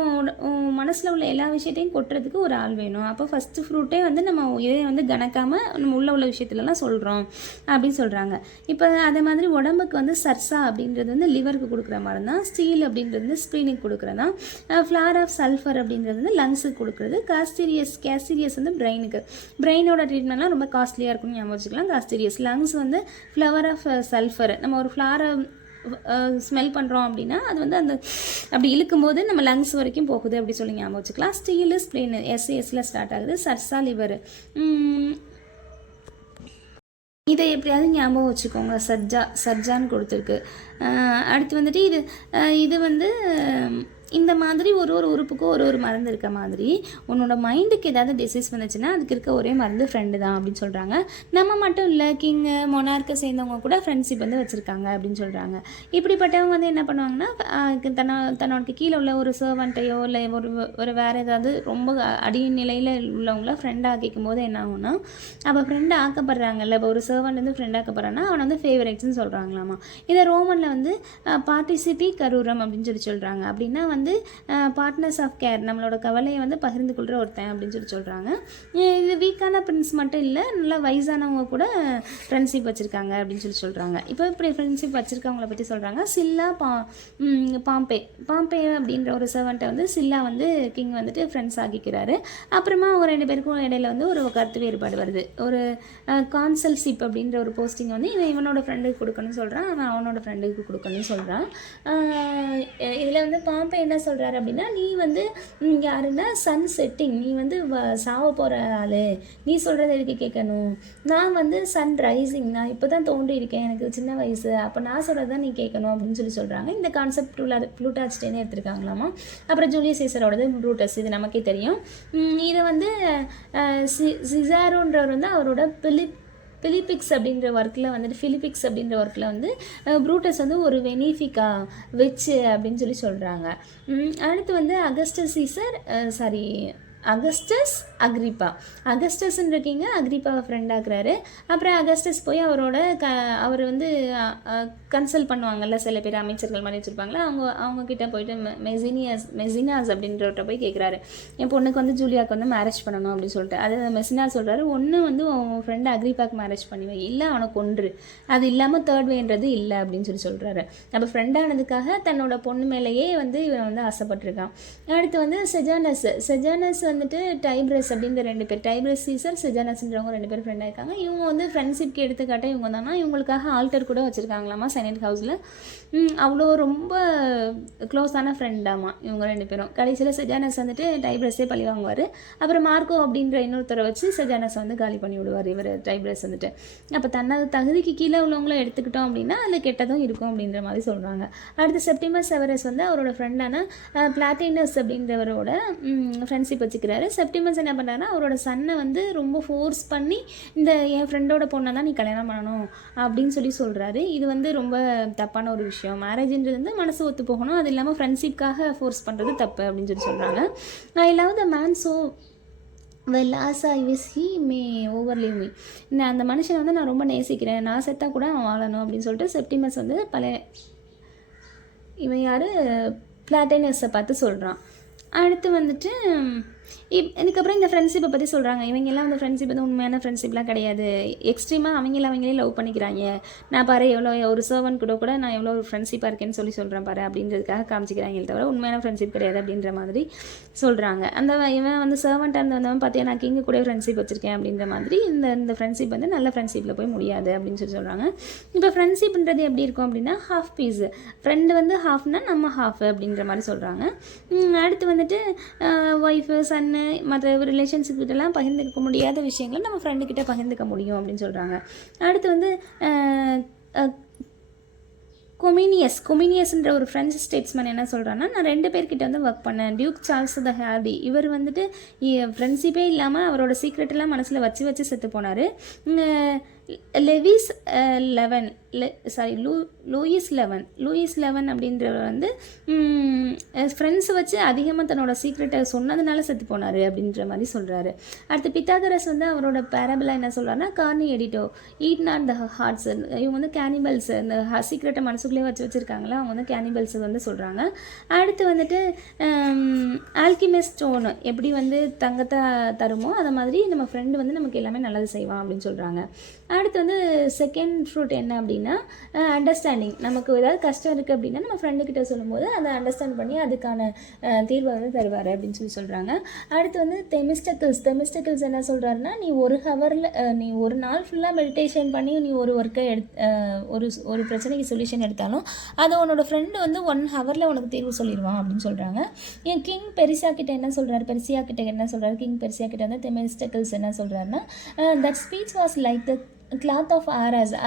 மனசில் உள்ள எல்லா விஷயத்தையும் கொட்டுறதுக்கு ஒரு ஆள் வேணும். அப்போ ஃபஸ்ட்டு ஃப்ரூட்டே வந்து நம்ம இதை வந்து கணக்காமல் நம்ம உள்ள விஷயத்துலலாம் சொல்கிறோம் அப்படின்னு சொல்கிறாங்க. இப்போ அதே மாதிரி உடம்புக்கு வந்து சர்சா அப்படின்றது வந்து லிவருக்கு கொடுக்குற மாதிரி தான், ஸ்டீல் அப்படின்றது வந்து ஸ்ப்ளீனுக்கு கொடுக்குறது தான், ஃப்ளார் ஆஃப் சல்ஃபர் அப்படின்றது வந்து லங்ஸுக்கு கொடுக்குறது, கேஸ்டீரியஸ் வந்து பிரெயினோட ட்ரீட்மெண்ட்லாம் ரொம்ப காஸ்ட்லியாக இருக்கும்னு ஞாபகம் வச்சுக்கலாம். காஸ்டீரியஸ் லங்ஸ் வந்து ஃப்ளவர் ஆஃப் சல்ஃபர். நம்ம ஒரு ஃப்ளாரை ஸ்மெல் பண்ணுறோம் அப்படின்னா அது வந்து அந்த அப்படி இழுக்கும்போது நம்ம லங்ஸ் வரைக்கும் போகுது அப்படி சொல்லி ஞாபகம் வச்சுக்கலாம். ஸ்டீலு ஸ்ப்ளீன் எஸ்எஸ்ல ஸ்டார்ட் ஆகுது. சர்சா லிவர். இதை எப்படியாவது ஞாபகம் வச்சுக்கோங்க. சர்ஜான்னு கொடுத்துருக்கு. அடுத்து வந்துட்டு இது வந்து இந்த மாதிரி ஒரு உறுப்புக்கும் ஒரு மருந்து இருக்க மாதிரி உன்னோட மைண்டுக்கு ஏதாவது டிசீஸ் வந்துச்சுன்னா அதுக்கு இருக்க ஒரே மருந்து ஃப்ரெண்டு தான் அப்படின்னு சொல்கிறாங்க. நம்ம மட்டும் இல்லை, கிங்கு மொனார்க்கை சேர்ந்தவங்க கூட ஃப்ரெண்ட்ஷிப் வந்து வச்சுருக்காங்க அப்படின்னு சொல்கிறாங்க. இப்படிப்பட்டவங்க வந்து என்ன பண்ணுவாங்கன்னா தன்னோட கீழே உள்ள ஒரு சர்வெண்ட்டையோ இல்லை ஒரு வேறு ஏதாவது ரொம்ப அடிநிலையில் உள்ளவங்கள ஃப்ரெண்ட் ஆக்கிக்கும் போது என்ன ஆகும்னா, அப்போ ஃப்ரெண்டு ஆக்கப்படுறாங்கல்ல, இப்போ ஒரு சர்வெண்ட் வந்து ஃப்ரெண்ட் ஆக்கப்படுறாங்கன்னா அவனை வந்து ஃபேவரேட்ஸ்னு சொல்கிறாங்களாமா. இதை ரோமனில் வந்து பார்ட்டிசிபி கரூரம் அப்படின்னு சொல்கிறாங்க. அப்படின்னா வந்து பார்ட்னர்ஸ் ஆஃப் கேர், நம்மளோட கவலையை வந்து பகிர்ந்து கொள்கிற ஒருத்தன் அப்படின்னு சொல்கிறாங்க. இது வீக்கான ஃப்ரெண்ட்ஸ் மட்டும் இல்லை, நல்லா வயசானவங்க கூட ஃப்ரெண்ட்ஷிப் வச்சுருக்காங்க அப்படின்னு சொல்கிறாங்க. இப்போ இப்படி ஃப்ரெண்ட்ஷிப் வச்சுருக்கவங்கள பற்றி சொல்கிறாங்க. சில்லா பாம்பே அப்படின்ற ஒரு சர்வெண்ட்டை வந்து சில்லா வந்து கிங் வந்துட்டு ஃப்ரெண்ட்ஸ் ஆகிக்கிறாரு. அப்புறமா அவங்க 2 பேருக்கும் இடையில வந்து ஒரு கருத்து வேறுபாடு வருது. ஒரு கான்சல்ஷிப் அப்படின்ற ஒரு போஸ்டிங் வந்து இவனோட ஃப்ரெண்டுக்கு கொடுக்கணும்னு சொல்கிறான், அவன் அவனோட ஃப்ரெண்டுக்கு கொடுக்கணும்னு சொல்கிறான். இதில் வந்து பாம்பே என்ன சொல்கிறாரு அப்படின்னா, நீ வந்து யாருன்னா சன் செட்டிங், நீ வந்து சாவ போகிற ஆள், நீ சொல்கிறத எதுக்கு கேட்கணும், நான் வந்து சன் ரைசிங், நான் இப்போ தான் தோன்றி இருக்கேன், எனக்கு சின்ன வயசு, அப்போ நான் சொல்கிறது தான் நீ கேட்கணும் அப்படின்னு சொல்கிறாங்க. இந்த கான்செப்ட் ப்ளூட்டாச்சிட்டேன்னு எடுத்துருக்காங்களாமா. அப்புறம் ஜூலியஸ் சீசரோடது ப்ரூட்டஸ், இது நமக்கே தெரியும். இதை வந்து சிசாரோன்றவர் வந்து அவரோட பிலிபிக்ஸ் அப்படின்ற ஒர்க்கில் வந்து ப்ரூட்டஸ் வந்து ஒரு வெனிஃபிகா வெச்சு அப்படின்னு சொல்கிறாங்க. அடுத்து வந்து அகஸ்டஸ் அகஸ்டஸ்ன்னு இருக்கீங்க, அக்ரிப்பாவை ஃப்ரெண்ட் ஆக்குறாரு. அப்புறம் அகஸ்டஸ் போய் அவர் வந்து கன்சல்ட் பண்ணுவாங்கல்ல, சில பேர் அமைச்சர்கள் மாதிரி வச்சுருப்பாங்களே, அவங்க கிட்ட போயிட்டு மெசினாஸ் அப்படின்றவர்கிட்ட போய் கேட்குறாரு, என் பொண்ணுக்கு வந்து ஜூலியாவுக்கு வந்து மேரேஜ் பண்ணணும் அப்படின்னு சொல்லிட்டு. அது மெசினாஸ் சொல்கிறாரு, ஒன்று வந்து உன் ஃப்ரெண்டு அக்ரிப்பாவுக்கு மேரேஜ் பண்ணுவேன், இல்லை அவனை கொன்று, அது இல்லாமல் தேர்ட் வேன்றது இல்லை அப்படின்னு சொல்கிறாரு. அப்போ ஃப்ரெண்டானதுக்காக தன்னோட பொண்ணு மேலேயே வந்து இவன் வந்து ஆசைப்பட்டிருக்கான். அடுத்து வந்து செஜானஸ் வந்துட்டு டைப்ரஸ் அப்படின்ற 2 பேர், டைப்ரஸ் சீசர் செஜானஸ்ன்றவங்க 2 பேர் ஃப்ரெண்டாக இருக்காங்க. இவங்க வந்து ஃப்ரெண்ட்ஷிப்க்கு எடுத்துக்காட்ட இவங்க தானா, இவங்களுக்காக ஆல்டர் கூட வச்சுருக்காங்களாமா செனட் ஹவுஸில். அவ்வளோ ரொம்ப க்ளோஸான ஃப்ரெண்டாமா இவங்க 2 பேரும். கடைசியில் செஜானஸ் வந்துட்டு டைப்ரஸே பழி வாங்குவார். அப்புறம் மார்க்கோ அப்படின்ற இன்னொருத்தரை வச்சு செஜானஸ் வந்து காலி பண்ணி விடுவார் இவர் டைப்ரஸ் வந்துட்டு. அப்போ தகுதிக்கு கீழே உள்ளவங்கள எடுத்துக்கிட்டோம் அப்படின்னா அதில் கெட்டதும் இருக்கும் அப்படின்ற மாதிரி சொல்கிறாங்க. அடுத்து செப்டிமஸ் செவரஸ் வந்து அவரோட ஃப்ரெண்டான பிளாட்டினஸ் அப்படின்றவரோட ஃப்ரெண்ட்ஷிப் வச்சுக்கிறாரு. செப்டிமஸ் என்ன பண்ணுறாருன்னா, அவரோட சன்னை வந்து ரொம்ப ஃபோர்ஸ் பண்ணி என் ஃப்ரெண்டோட பொண்ணை தான் நீ கல்யாணம் பண்ணணும் அப்படின்னு சொல்கிறாரு. இது வந்து ரொம்ப தப்பான ஒரு விஷயம். மேரேஜ்ன்றது வந்து மனசு ஒத்து போகணும், அது இல்லாமல் ஃப்ரெண்ட்ஷிப்காக ஃபோர்ஸ் பண்ணுறது தப்பு அப்படின்னு சொல்கிறாங்க. I love the man so well as I wish he may overlive me, அந்த மனுஷனை வந்து நான் ரொம்ப நேசிக்கிறேன், நான் செத்தா கூட அவன் வாழணும் அப்படின்னு சொல்லிட்டு செப்டிமஸ் வந்து இவன் யார் பிளாட்டினஸை பார்த்து சொல்கிறான். அடுத்து வந்துட்டு இதுக்கப்புறம் இந்த ஃப்ரெண்ட்ஷிப்பை பற்றி சொல்கிறாங்க. இவங்கெல்லாம் வந்து ஃப்ரெண்ட்ஷிப் வந்து உண்மையான ஃப்ரெண்ட்ஷிப்லாம் கிடையாது, எக்ஸ்ட்ரீமாக அவங்களே லவ் பண்ணிக்கிறாங்க. நான் பாரு எவ்வளோ ஒரு சர்வன் கூட நான் எவ்வளோ ஒரு ஃப்ரெண்ட்ஷிப்பாக இருக்கேன்னு சொல்கிறேன் பாரு அப்படின்றதுக்காக காமிச்சிக்கிறாங்க, தவிர உண்மையான ஃப்ரெண்ட்ஷிப் கிடையாது அப்படின்ற மாதிரி சொல்கிறாங்க. இவன் வந்து சர்வெண்ட்டாக இருந்தவன் பார்த்தியா நான் கிங்கு கூட ஃப்ரெண்ட்ஷிப் வச்சுருக்கேன் அப்படின்ற மாதிரி இந்த ஃப்ரெண்ட்ஷிப் வந்து நல்ல ஃப்ரெண்ட்ஷிப்பில் போய் முடியாது அப்படின்னு சொல்கிறாங்க. இப்போ ஃப்ரெண்ட்ஷிப்ன்றது எப்படி இருக்கும் அப்படின்னா, ஹாஃப் பீஸ், ஃப்ரெண்டு வந்து ஹாஃப்னா நம்ம ஹாஃப் அப்படின்ற மாதிரி சொல்கிறாங்க. அடுத்து வந்துட்டு ஒய்ஃபு சன்னு மற்ற ரிலேஷன்ஷிப் கிட்டலாம் பகிர்ந்துக்க முடியாத விஷயங்களை நம்ம ஃப்ரெண்டுக்கிட்ட பகிர்ந்துக்க முடியும் அப்படின்னு சொல்கிறாங்க. அடுத்து வந்து கொமினியஸ்ன்ற ஒரு ஃப்ரெஞ்சு ஸ்டேட்ஸ்மேன் என்ன சொல்கிறான்னா, நான் 2 பேர்கிட்ட வந்து ஒர்க் பண்ணேன். டியூக் சார்ல்ஸ் த ஹார்டி, இவர் வந்துட்டு ஃப்ரெண்ட்ஷிப்பே இல்லாமல் அவரோட சீக்ரெட்டெல்லாம் மனசில் வச்சு செத்து போனார். லெவிஸ் லெவன் லூயிஸ் லெவன் அப்படின்றவர் வந்து ஃப்ரெண்ட்ஸை வச்சு அதிகமாக தன்னோட சீக்ரெட்டை சொன்னதுனால செத்து போனார் அப்படின்ற மாதிரி சொல்கிறாரு. அடுத்து பித்தாகரஸ் வந்து அவரோட பேரபிளாக என்ன சொல்கிறாருன்னா, கார்னி எடிட்டோ ஈட் நாட் த ஹார்ட்ஸ், இவங்க வந்து கேனிபல்ஸ், இந்த சீக்ரெட்டை மனசுக்குள்ளேயே வச்சுருக்காங்களே அவங்க வந்து கேனிபல்ஸ் வந்து சொல்கிறாங்க. அடுத்து வந்துட்டு ஆல்கிமிஸ்ட் ஸ்டோன் எப்படி வந்து தங்கத்தை தருமோ அதை மாதிரி நம்ம ஃப்ரெண்டு வந்து நமக்கு எல்லாமே நல்லது செய்வான் அப்படின்னு சொல்கிறாங்க. அடுத்து வந்து செகண்ட் ஃப்ரூட் என்ன அப்படின்னா அண்டர்ஸ்டாண்டிங். நமக்கு ஏதாவது கஷ்டம் இருக்குது அப்படின்னா நம்ம ஃப்ரெண்டுக்கிட்ட சொல்லும்போது அதை அண்டர்ஸ்டாண்ட் பண்ணி அதுக்கான தீர்வை வந்து தருவார் அப்படின்னு சொல்கிறாங்க. அடுத்து வந்து தெமிஸ்டக்கிள்ஸ் என்ன சொல்கிறாருன்னா, நீ நீ ஒரு நாள் ஃபுல்லாக மெடிடேஷன் பண்ணி நீ ஒரு ஒர்க்கை ஒரு பிரச்சனைக்கு சொல்யூஷன் எடுத்தாலும் அதை உன்னோட ஃப்ரெண்டு வந்து 1 ஹவரில் உனக்கு தீர்வு சொல்லிடுவான் அப்படின்னு சொல்கிறாங்க. என் கிங் பெரிசியா கிட்ட என்ன சொல்கிறாரு, கிங் பெரிசியா கிட்ட வந்து தெமிஸ்டக்கிள்ஸ் என்ன சொல்கிறாருன்னா, that speech was like the cloth of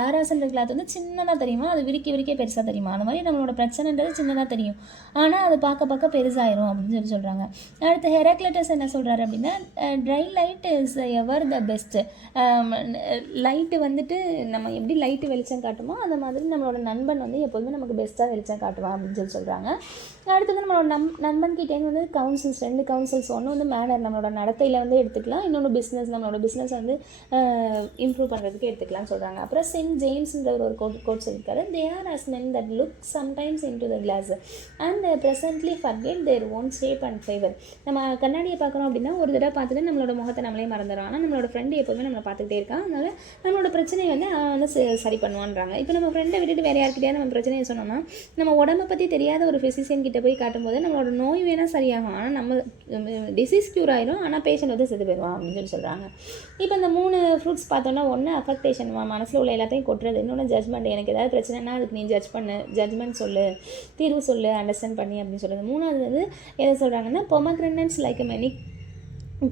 ஆராஸ்ன்ற கிளாத் வந்து சின்னதாக தெரியுமா, அது விரிக்க பெருசாக தெரியுமா, அந்த மாதிரி நம்மளோட பிரச்சனைன்றது சின்னதாக தெரியும், ஆனால் அது பார்க்க பெருசாயிரும் அப்படின்னு சொல்கிறாங்க. அடுத்து ஹெராக்லிட்டஸ் என்ன சொல்கிறாரு அப்படின்னா, try light is ever the best. Light வந்துட்டு நம்ம எப்படி லைட்டு வெளிச்சம் காட்டுமோ அந்த மாதிரி நம்மளோட நண்பன் வந்து எப்போதுமே நமக்கு பெஸ்ட்டாக வெளிச்சம் காட்டுவான் அப்படின்னு சொல்கிறாங்க. அடுத்து வந்து நம்மளோட நண்பன்கிட்டேருந்து வந்து கவுன்சில்ஸ், 2 கவுன்சில்ஸ். ஒன்று வந்து மேனர், நம்மளோட நடத்தையில் வந்து எடுத்துக்கலாம். இன்னொன்று பிஸ்னஸ், நம்மளோட பிஸ்னஸ் வந்து இம்ப்ரூவ் பண்ணுறதுக்கு எடுத்துக்கலாம்னு சொல்கிறாங்க. அப்புறம் சென்ட் ஜேம்ஸ்ன்ற ஒரு கோட் சொல்லியிருக்காரு, they are as men that look sometimes into the glass and presently forget their own shape and favour. நம்ம கண்ணாடியை பார்க்குறோம் அப்படின்னா ஒரு தடவை பார்த்துட்டு நம்மளோட முகத்தை நம்மளே மறந்துடும். ஆனால் நம்மளோட ஃப்ரெண்டு எப்போதுமே நம்மளை பார்த்துக்கிட்டே இருக்கான், அதனால் நம்மளோட பிரச்சனையை வந்து அவன் வந்து சரி பண்ணுவான்றாங்க. இப்போ நம்ம ஃப்ரெண்டை விட்டுட்டு வேறு யார்கிட்டயா நம்ம பிரச்சனையை சொன்னோம்னா, நம்ம உடம்பை பற்றி தெரியாத ஒரு ஃபிசிஷியன் கிட்ட போய் காட்டும்போது நம்மளோட நோய் வேணால் சரியாகும், ஆனால் நம்ம டிசீஸ் க்யூர் ஆயிரும், ஆனால் பேஷண்ட் வந்து செத்து போயிடுவான் அப்படின்னு சொல்கிறாங்க. இப்போ இந்த 3 ஃப்ரூட்ஸ் பார்த்தோன்னா, ஒன்று அஃபெக்டேஷன், மனசில் உள்ள எல்லாத்தையும் கொட்டுறது. இன்னொன்று ஜட்ஜ்மெண்ட், எனக்கு ஏதாவது பிரச்சனைனா அதுக்கு நீ ஜட்ஜ்மெண்ட் சொல்லு, தீர்வு சொல்லு, அண்டர்ஸ்டாண்ட் பண்ணி அப்படின்னு சொல்கிறது. 3வது வந்து எதை சொல்கிறாங்கன்னா, பொமக்ரனட்ஸ் லைக் மெனி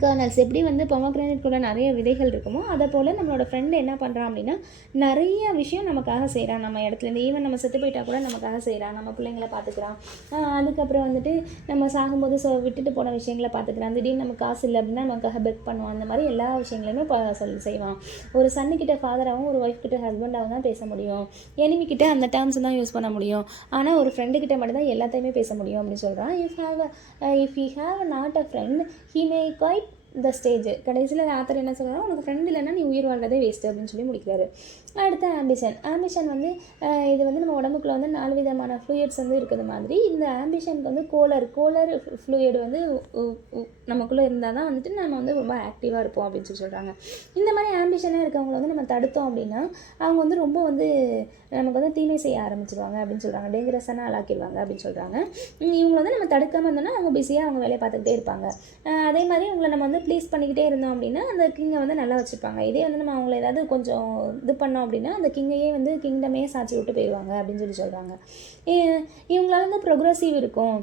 கர்னல்ஸ். எப்படி வந்து பொமக்ரேனட் கூட நிறைய விதைகள் இருக்குமோ அதை போல் நம்மளோட ஃப்ரெண்டு என்ன பண்ணுறான் அப்படின்னா, நிறைய விஷயம் நமக்காக செய்கிறான். நம்ம இடத்துலேருந்து ஈவன் நம்ம செத்து போயிட்டா கூட நமக்காக செய்கிறான், நம்ம பிள்ளைங்களை பார்த்துக்கிறான். அதுக்கப்புறம் வந்துட்டு நம்ம சாகும்போது விட்டுட்டு போன விஷயங்களை பார்த்துக்கிறான். திடீர்னு நமக்கு காசு இல்லை அப்படின்னா நமக்காக பெக் பண்ணுவான். அந்த மாதிரி எல்லா விஷயங்களையுமே செய்வான். ஒரு சன்னுக்கிட்ட ஃபாதராகவும் ஒரு ஒய்ஃப் கிட்ட ஹஸ்பண்டாகவும் தான் பேச முடியும், எனிமிக்கிட்ட அந்த டேர்ம்ஸ் தான் யூஸ் பண்ண முடியும், ஆனால் ஒரு ஃப்ரெண்டுக்கிட்ட மட்டும்தான் எல்லாத்தையுமே பேச முடியும் அப்படின்னு சொல்கிறான். If you have not a friend he may quit the stage. கடைசியில் ஆத்தர் என்ன சொல்கிறாங்க, உனக்கு ஃப்ரெண்ட் இல்லைன்னா நீ உயிர் வாழ்றதே வேஸ்ட்டு அப்படின்னு சொல்லி முடிக்கிறாரு. அடுத்த ஆம்பிஷன் வந்து இது வந்து நம்ம உடம்புக்குள்ள வந்து 4 விதமான ஃப்ளூயிட்ஸ் வந்து இருக்கிறது மாதிரி இந்த ஆம்பிஷனுக்கு வந்து கோலர் ஃப்ளூயிட் வந்து நமக்குள்ளே இருந்தால் தான் வந்துட்டு நம்ம வந்து ரொம்ப ஆக்டிவாக இருப்போம் அப்படின்னு சொல்லி சொல்கிறாங்க. இந்த மாதிரி ஆம்பிஷனாக இருக்கவங்களை வந்து நம்ம தடுத்தோம் அப்படின்னா அவங்க வந்து ரொம்ப வந்து நமக்கு வந்து தீமை செய்ய ஆரம்பிச்சிருவாங்க அப்படின்னு சொல்கிறாங்க, டேஞ்சரஸான ஆளாக்கிடுவாங்க அப்படின்னு சொல்கிறாங்க. இவங்களை வந்து நம்ம தடுக்காமல் இருந்தோம்னா அவங்க பிஸியாக அவங்க வேலையை பார்த்துக்கிட்டே இருப்பாங்க. அதே மாதிரி அவங்களை நம்ம வந்து ப்ளீஸ் பண்ணிக்கிட்டே இருந்தோம் அப்படின்னா அந்த கிங்கை வந்து நல்லா வச்சுருப்பாங்க. இதே வந்து நம்ம அவங்கள ஏதாவது கொஞ்சம் இது பண்ணோம் அப்படின்னா அந்த கிங்கையே வந்து கிங்டமே சாட்சி விட்டு போயிடுவாங்க அப்படின்னு சொல்லி சொல்கிறாங்க. இவங்களால வந்து ப்ரொக்ரெசிவ் இருக்கும்,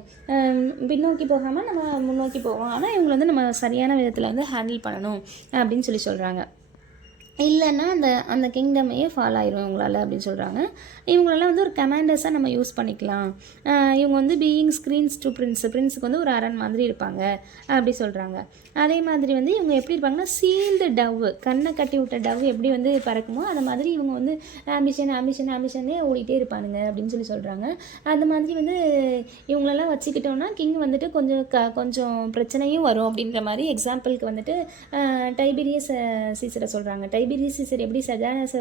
பின்னோக்கி போகாமல் நம்ம முன்னோக்கி போவோம், ஆனால் இவங்களை வந்து நம்ம சரியான விதத்தில் வந்து ஹேண்டில் பண்ணணும் அப்படின்னு சொல்லி சொல்கிறாங்க. இல்லைன்னா அந்த கிங்டமையே ஃபால் ஆயிரும் இவங்களால் அப்படின்னு சொல்கிறாங்க. இவங்களெல்லாம் வந்து ஒரு கமாண்டர்ஸாக நம்ம யூஸ் பண்ணிக்கலாம். இவங்க வந்து பீயிங் ஸ்க்ரீன்ஸ் டு பிரின்ஸுக்கு வந்து ஒரு அரண் மாதிரி இருப்பாங்க அப்படி சொல்கிறாங்க. அதே மாதிரி வந்து இவங்க எப்படி இருப்பாங்கன்னா, சீல்டு டவ், கண்ணை கட்டி விட்ட டவ் எப்படி வந்து பறக்குமோ அந்த மாதிரி இவங்க வந்து ஆம்பிஷனே ஓடிட்டே இருப்பானுங்க அப்படின்னு சொல்லி சொல்கிறாங்க. அந்த மாதிரி வந்து இவங்களெல்லாம் வச்சுக்கிட்டோன்னா கிங் வந்துட்டு கொஞ்சம் பிரச்சனையும் வரும் அப்படின்ற மாதிரி எக்ஸாம்பிளுக்கு வந்துட்டு டைபீரியஸ் சீசரை சொல்கிறாங்க. டைபீரியஸ் சீசர் எப்படி செஜானஸை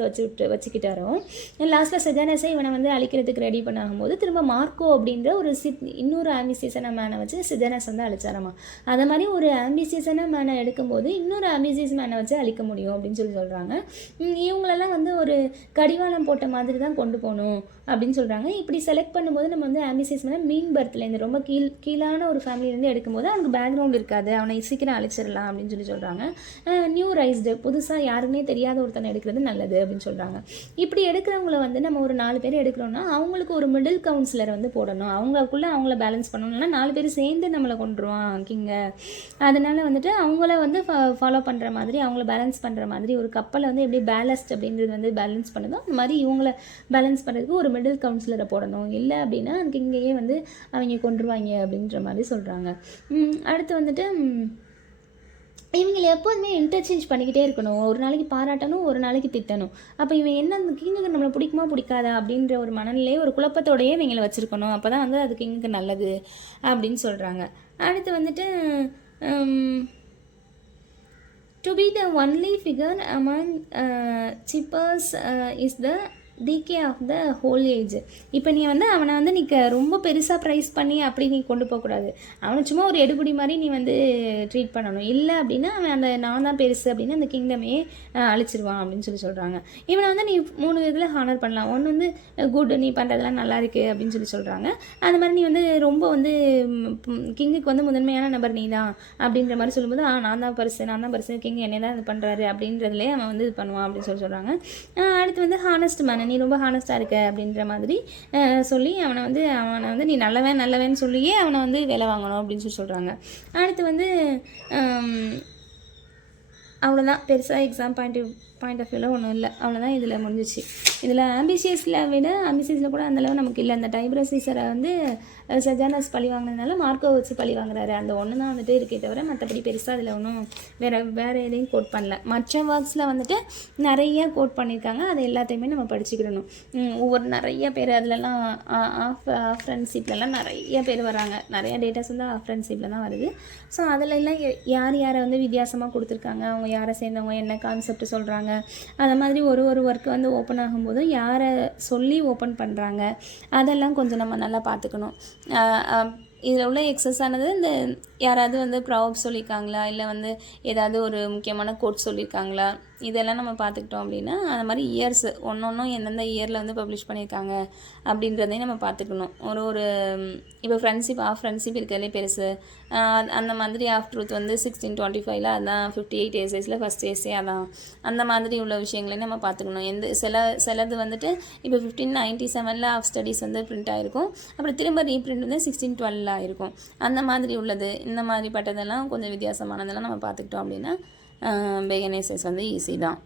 வச்சுக்கிட்டாரோ லாஸ்ட்டில் செஜானஸை இவனை வந்து அழிக்கிறதுக்கு ரெடி பண்ணாகும்போது திரும்ப மார்க்கோ அப்படின்ற ஒரு இன்னொரு ஆம்பிசியஸான மேனை வச்சு செஜானஸ் வந்து அழிச்சாராமா. அதை மாதிரி ஒரு ஆம்பிசியஸான மேனை எடுக்கும்போது இன்னொரு ஆம்பிசியஸ் மேனை வச்சு அழிக்க முடியும் அப்படின்னு சொல்லி சொல்கிறாங்க. இவங்களெல்லாம் வந்து ஒரு கடிவாளம் போட்ட மாதிரி தான் கொண்டு போகணும் அப்படின்னு சொல்கிறாங்க. இப்படி செலக்ட் பண்ணும்போது நம்ம வந்து ஆம்பிசியஸ் மேலே மீன் பர்த்லேருந்து ரொம்ப கீழான ஒரு ஃபேமிலியிலேருந்து எடுக்கும்போது அவனுக்கு பேக்ரவுண்ட் இருக்காது, அவனை சீக்கிரம் அழிச்சிடலாம் அப்படின்னு சொல்லி சொல்கிறாங்க. நியூ ரைஸ்டு, புதுசாக யாருன்னே தெரியாத ஒருத்தனை எடுக்கிறது நல்லது அப்படின்னு சொல்கிறாங்க. இப்படி எடுக்கிறவங்கள வந்து நம்ம ஒரு 4 பேர் எடுக்கிறோன்னா அவங்களுக்கு ஒரு மிடில் கவுன்சிலரை வந்து போடணும், அவங்கள பேலன்ஸ் பண்ணணும்னா 4 பேர் சேர்ந்து நம்மளை கொண்டுருவான் கிங்கை. அதனால வந்துட்டு அவங்கள வந்து ஃபாலோ பண்ணுற மாதிரி அவங்கள பேலன்ஸ் பண்ணுற மாதிரி ஒரு கப்பலை வந்து எப்படி பேலஸ்ட் அப்படின்றது வந்து பேலன்ஸ் பண்ணுதோ அந்த மாதிரி இவங்கள பேலன்ஸ் பண்ணுறதுக்கு ஒரு மிடில் கவுன்சிலரை போடணும். இல்லை அப்படின்னா கிங்கையே வந்து அவங்க கொண்டுருவாங்க அப்படின்ற மாதிரி சொல்கிறாங்க. அடுத்து வந்துட்டு இவங்களை எப்போதுமே இன்டர்சேஞ்ச் பண்ணிக்கிட்டே இருக்கணும். ஒரு நாளைக்கு பாராட்டணும், ஒரு நாளைக்கு திட்டணும். அப்போ இவன் என்ன அந்த கிங்குக்கு நம்மளை பிடிக்குமா பிடிக்காதா அப்படின்ற ஒரு மனநிலையே ஒரு குழப்பத்தோடையே இவங்களை வச்சுருக்கணும். அப்போ தான் வந்து அது கிங்குக்கு நல்லது அப்படின்னு சொல்கிறாங்க. அடுத்து வந்துட்டு to be the only figure among chippers is the decay of the whole age. இப்போ நீ வந்து அவனை வந்து நீ ரொம்ப பெருசாக ப்ரைஸ் பண்ணி அப்படி நீ கொண்டு போகக்கூடாது. அவனை சும்மா ஒரு எடுபடி மாதிரி நீ வந்து ட்ரீட் பண்ணணும். இல்லை அப்படின்னா அவன் அந்த நான் தான் பெருசு அப்படின்னு அந்த கிங்டமே அழிச்சிருவான் அப்படின்னு சொல்கிறாங்க. இவனை வந்து நீ 3 விதத்தில் ஹானர் பண்ணலாம். ஒன்று வந்து குட், நீ பண்ணுறதெல்லாம் நல்லா இருக்குது அப்படின்னு சொல்கிறாங்க. அந்த மாதிரி நீ வந்து ரொம்ப வந்து கிங்குக்கு வந்து முதன்மையான நபர் நீ தான் அப்படின்ற மாதிரி சொல்லும்போது நான் தான் பரிசு கிங் என்னை தான் இது பண்ணுறாரு அப்படின்றதுலேயே அவன் வந்து இது பண்ணுவான் அப்படின்னு சொல்கிறாங்க. அடுத்து வந்து ஹானஸ்ட் மேன், நீ ரொம்ப ஹானஸ்ட்டாக இருக்க அப்படின்ற மாதிரி சொல்லி அவனை வந்து நீ நல்லவன் சொல்லியே அவனை வந்து வேலை வாங்கணும் அப்படின்னு சொல்கிறாங்க. அடுத்து வந்து அவ்வளோதான். பெருசாக எக்ஸாம் பாயிண்ட் ஆஃப் வியூவில் ஒன்றும் இல்லை. அவ்வளோதான் இதில் முடிஞ்சிச்சு. இதில் ஆம்பிஷியஸில் கூட அந்தளவு நமக்கு இல்லை. அந்த டைப்ரஸ் சீசரை வந்து செஜானஸ் பழி வாங்கினதுனால மார்க்கோ வச்சு பழி வாங்குறாரு. அந்த ஒன்று தான் வந்துட்டு இருக்கே தவிர மற்றபடி பெருசாக அதில் ஒன்றும் வேறு எதையும் கோட் பண்ணல. மற்ற ஒர்க்ஸில் வந்துட்டு நிறைய கோட் பண்ணியிருக்காங்க. அது எல்லாத்தையுமே நம்ம படிச்சுக்கிடணும். ஒவ்வொரு நிறைய பேர் அதிலலாம் ஆஃப் ஃப்ரெண்ட்ஷிப்லலாம் நிறைய பேர் வராங்க. நிறைய டேட்டாஸ் வந்து ஆஃப் ஃப்ரெண்ட்ஷிப்பில் தான் வருது. ஸோ அதிலெல்லாம் யாரை வந்து வித்தியாசமாக கொடுத்துருக்காங்க, அவங்க யாரை சேர்ந்தவங்க, என்ன கான்செப்ட் சொல்கிறாங்க, அந்த மாதிரி ஒரு ஒர்க்கு வந்து ஓப்பன் ஆகும்போதும் யாரை சொல்லி ஓப்பன் பண்ணுறாங்க அதெல்லாம் கொஞ்சம் நம்ம நல்லா பார்த்துக்கணும். இதில் உள்ள எக்ஸஸ் ஆனது இந்த யாராவது வந்து ப்ராவப் சொல்லியிருக்காங்களா, இல்லை வந்து ஏதாவது ஒரு முக்கியமான கோட் சொல்லியிருக்காங்களா, இதெல்லாம் நம்ம பார்த்துக்கிட்டோம் அப்படின்னா அந்த மாதிரி இயர்ஸ் ஒன்றும் எந்தெந்த இயரில் வந்து பப்ளிஷ் பண்ணியிருக்காங்க அப்படின்றதையும் நம்ம பார்த்துக்கணும். ஒரு இப்போ ஆஃப் ஃப்ரெண்ட்ஷிப் இருக்கிறதுலே பெருசு. அந்த மாதிரி ஆஃப் ட்ரூத் வந்து 1625 அதான் 58 ஏசேஸில் ஃபஸ்ட் ஏசே அதான். அந்த மாதிரி உள்ள விஷயங்களையும் நம்ம பார்த்துக்கணும். சிலது வந்துட்டு இப்போ 1597 ஆஃப் ஸ்டடீஸ் வந்து பிரிண்ட் ஆகிருக்கும். அப்புறம் திரும்ப ரீப்ரிண்ட் வந்து 1612 ஆகிருக்கும். அந்த மாதிரி உள்ளது, இந்த மாதிரி பட்டதெல்லாம் கொஞ்சம் வித்தியாசமானதெல்லாம் நம்ம பார்த்துக்கிட்டோம் அப்படின்னா பேகன் எசேஸ் வந்து ஈஸி தான்.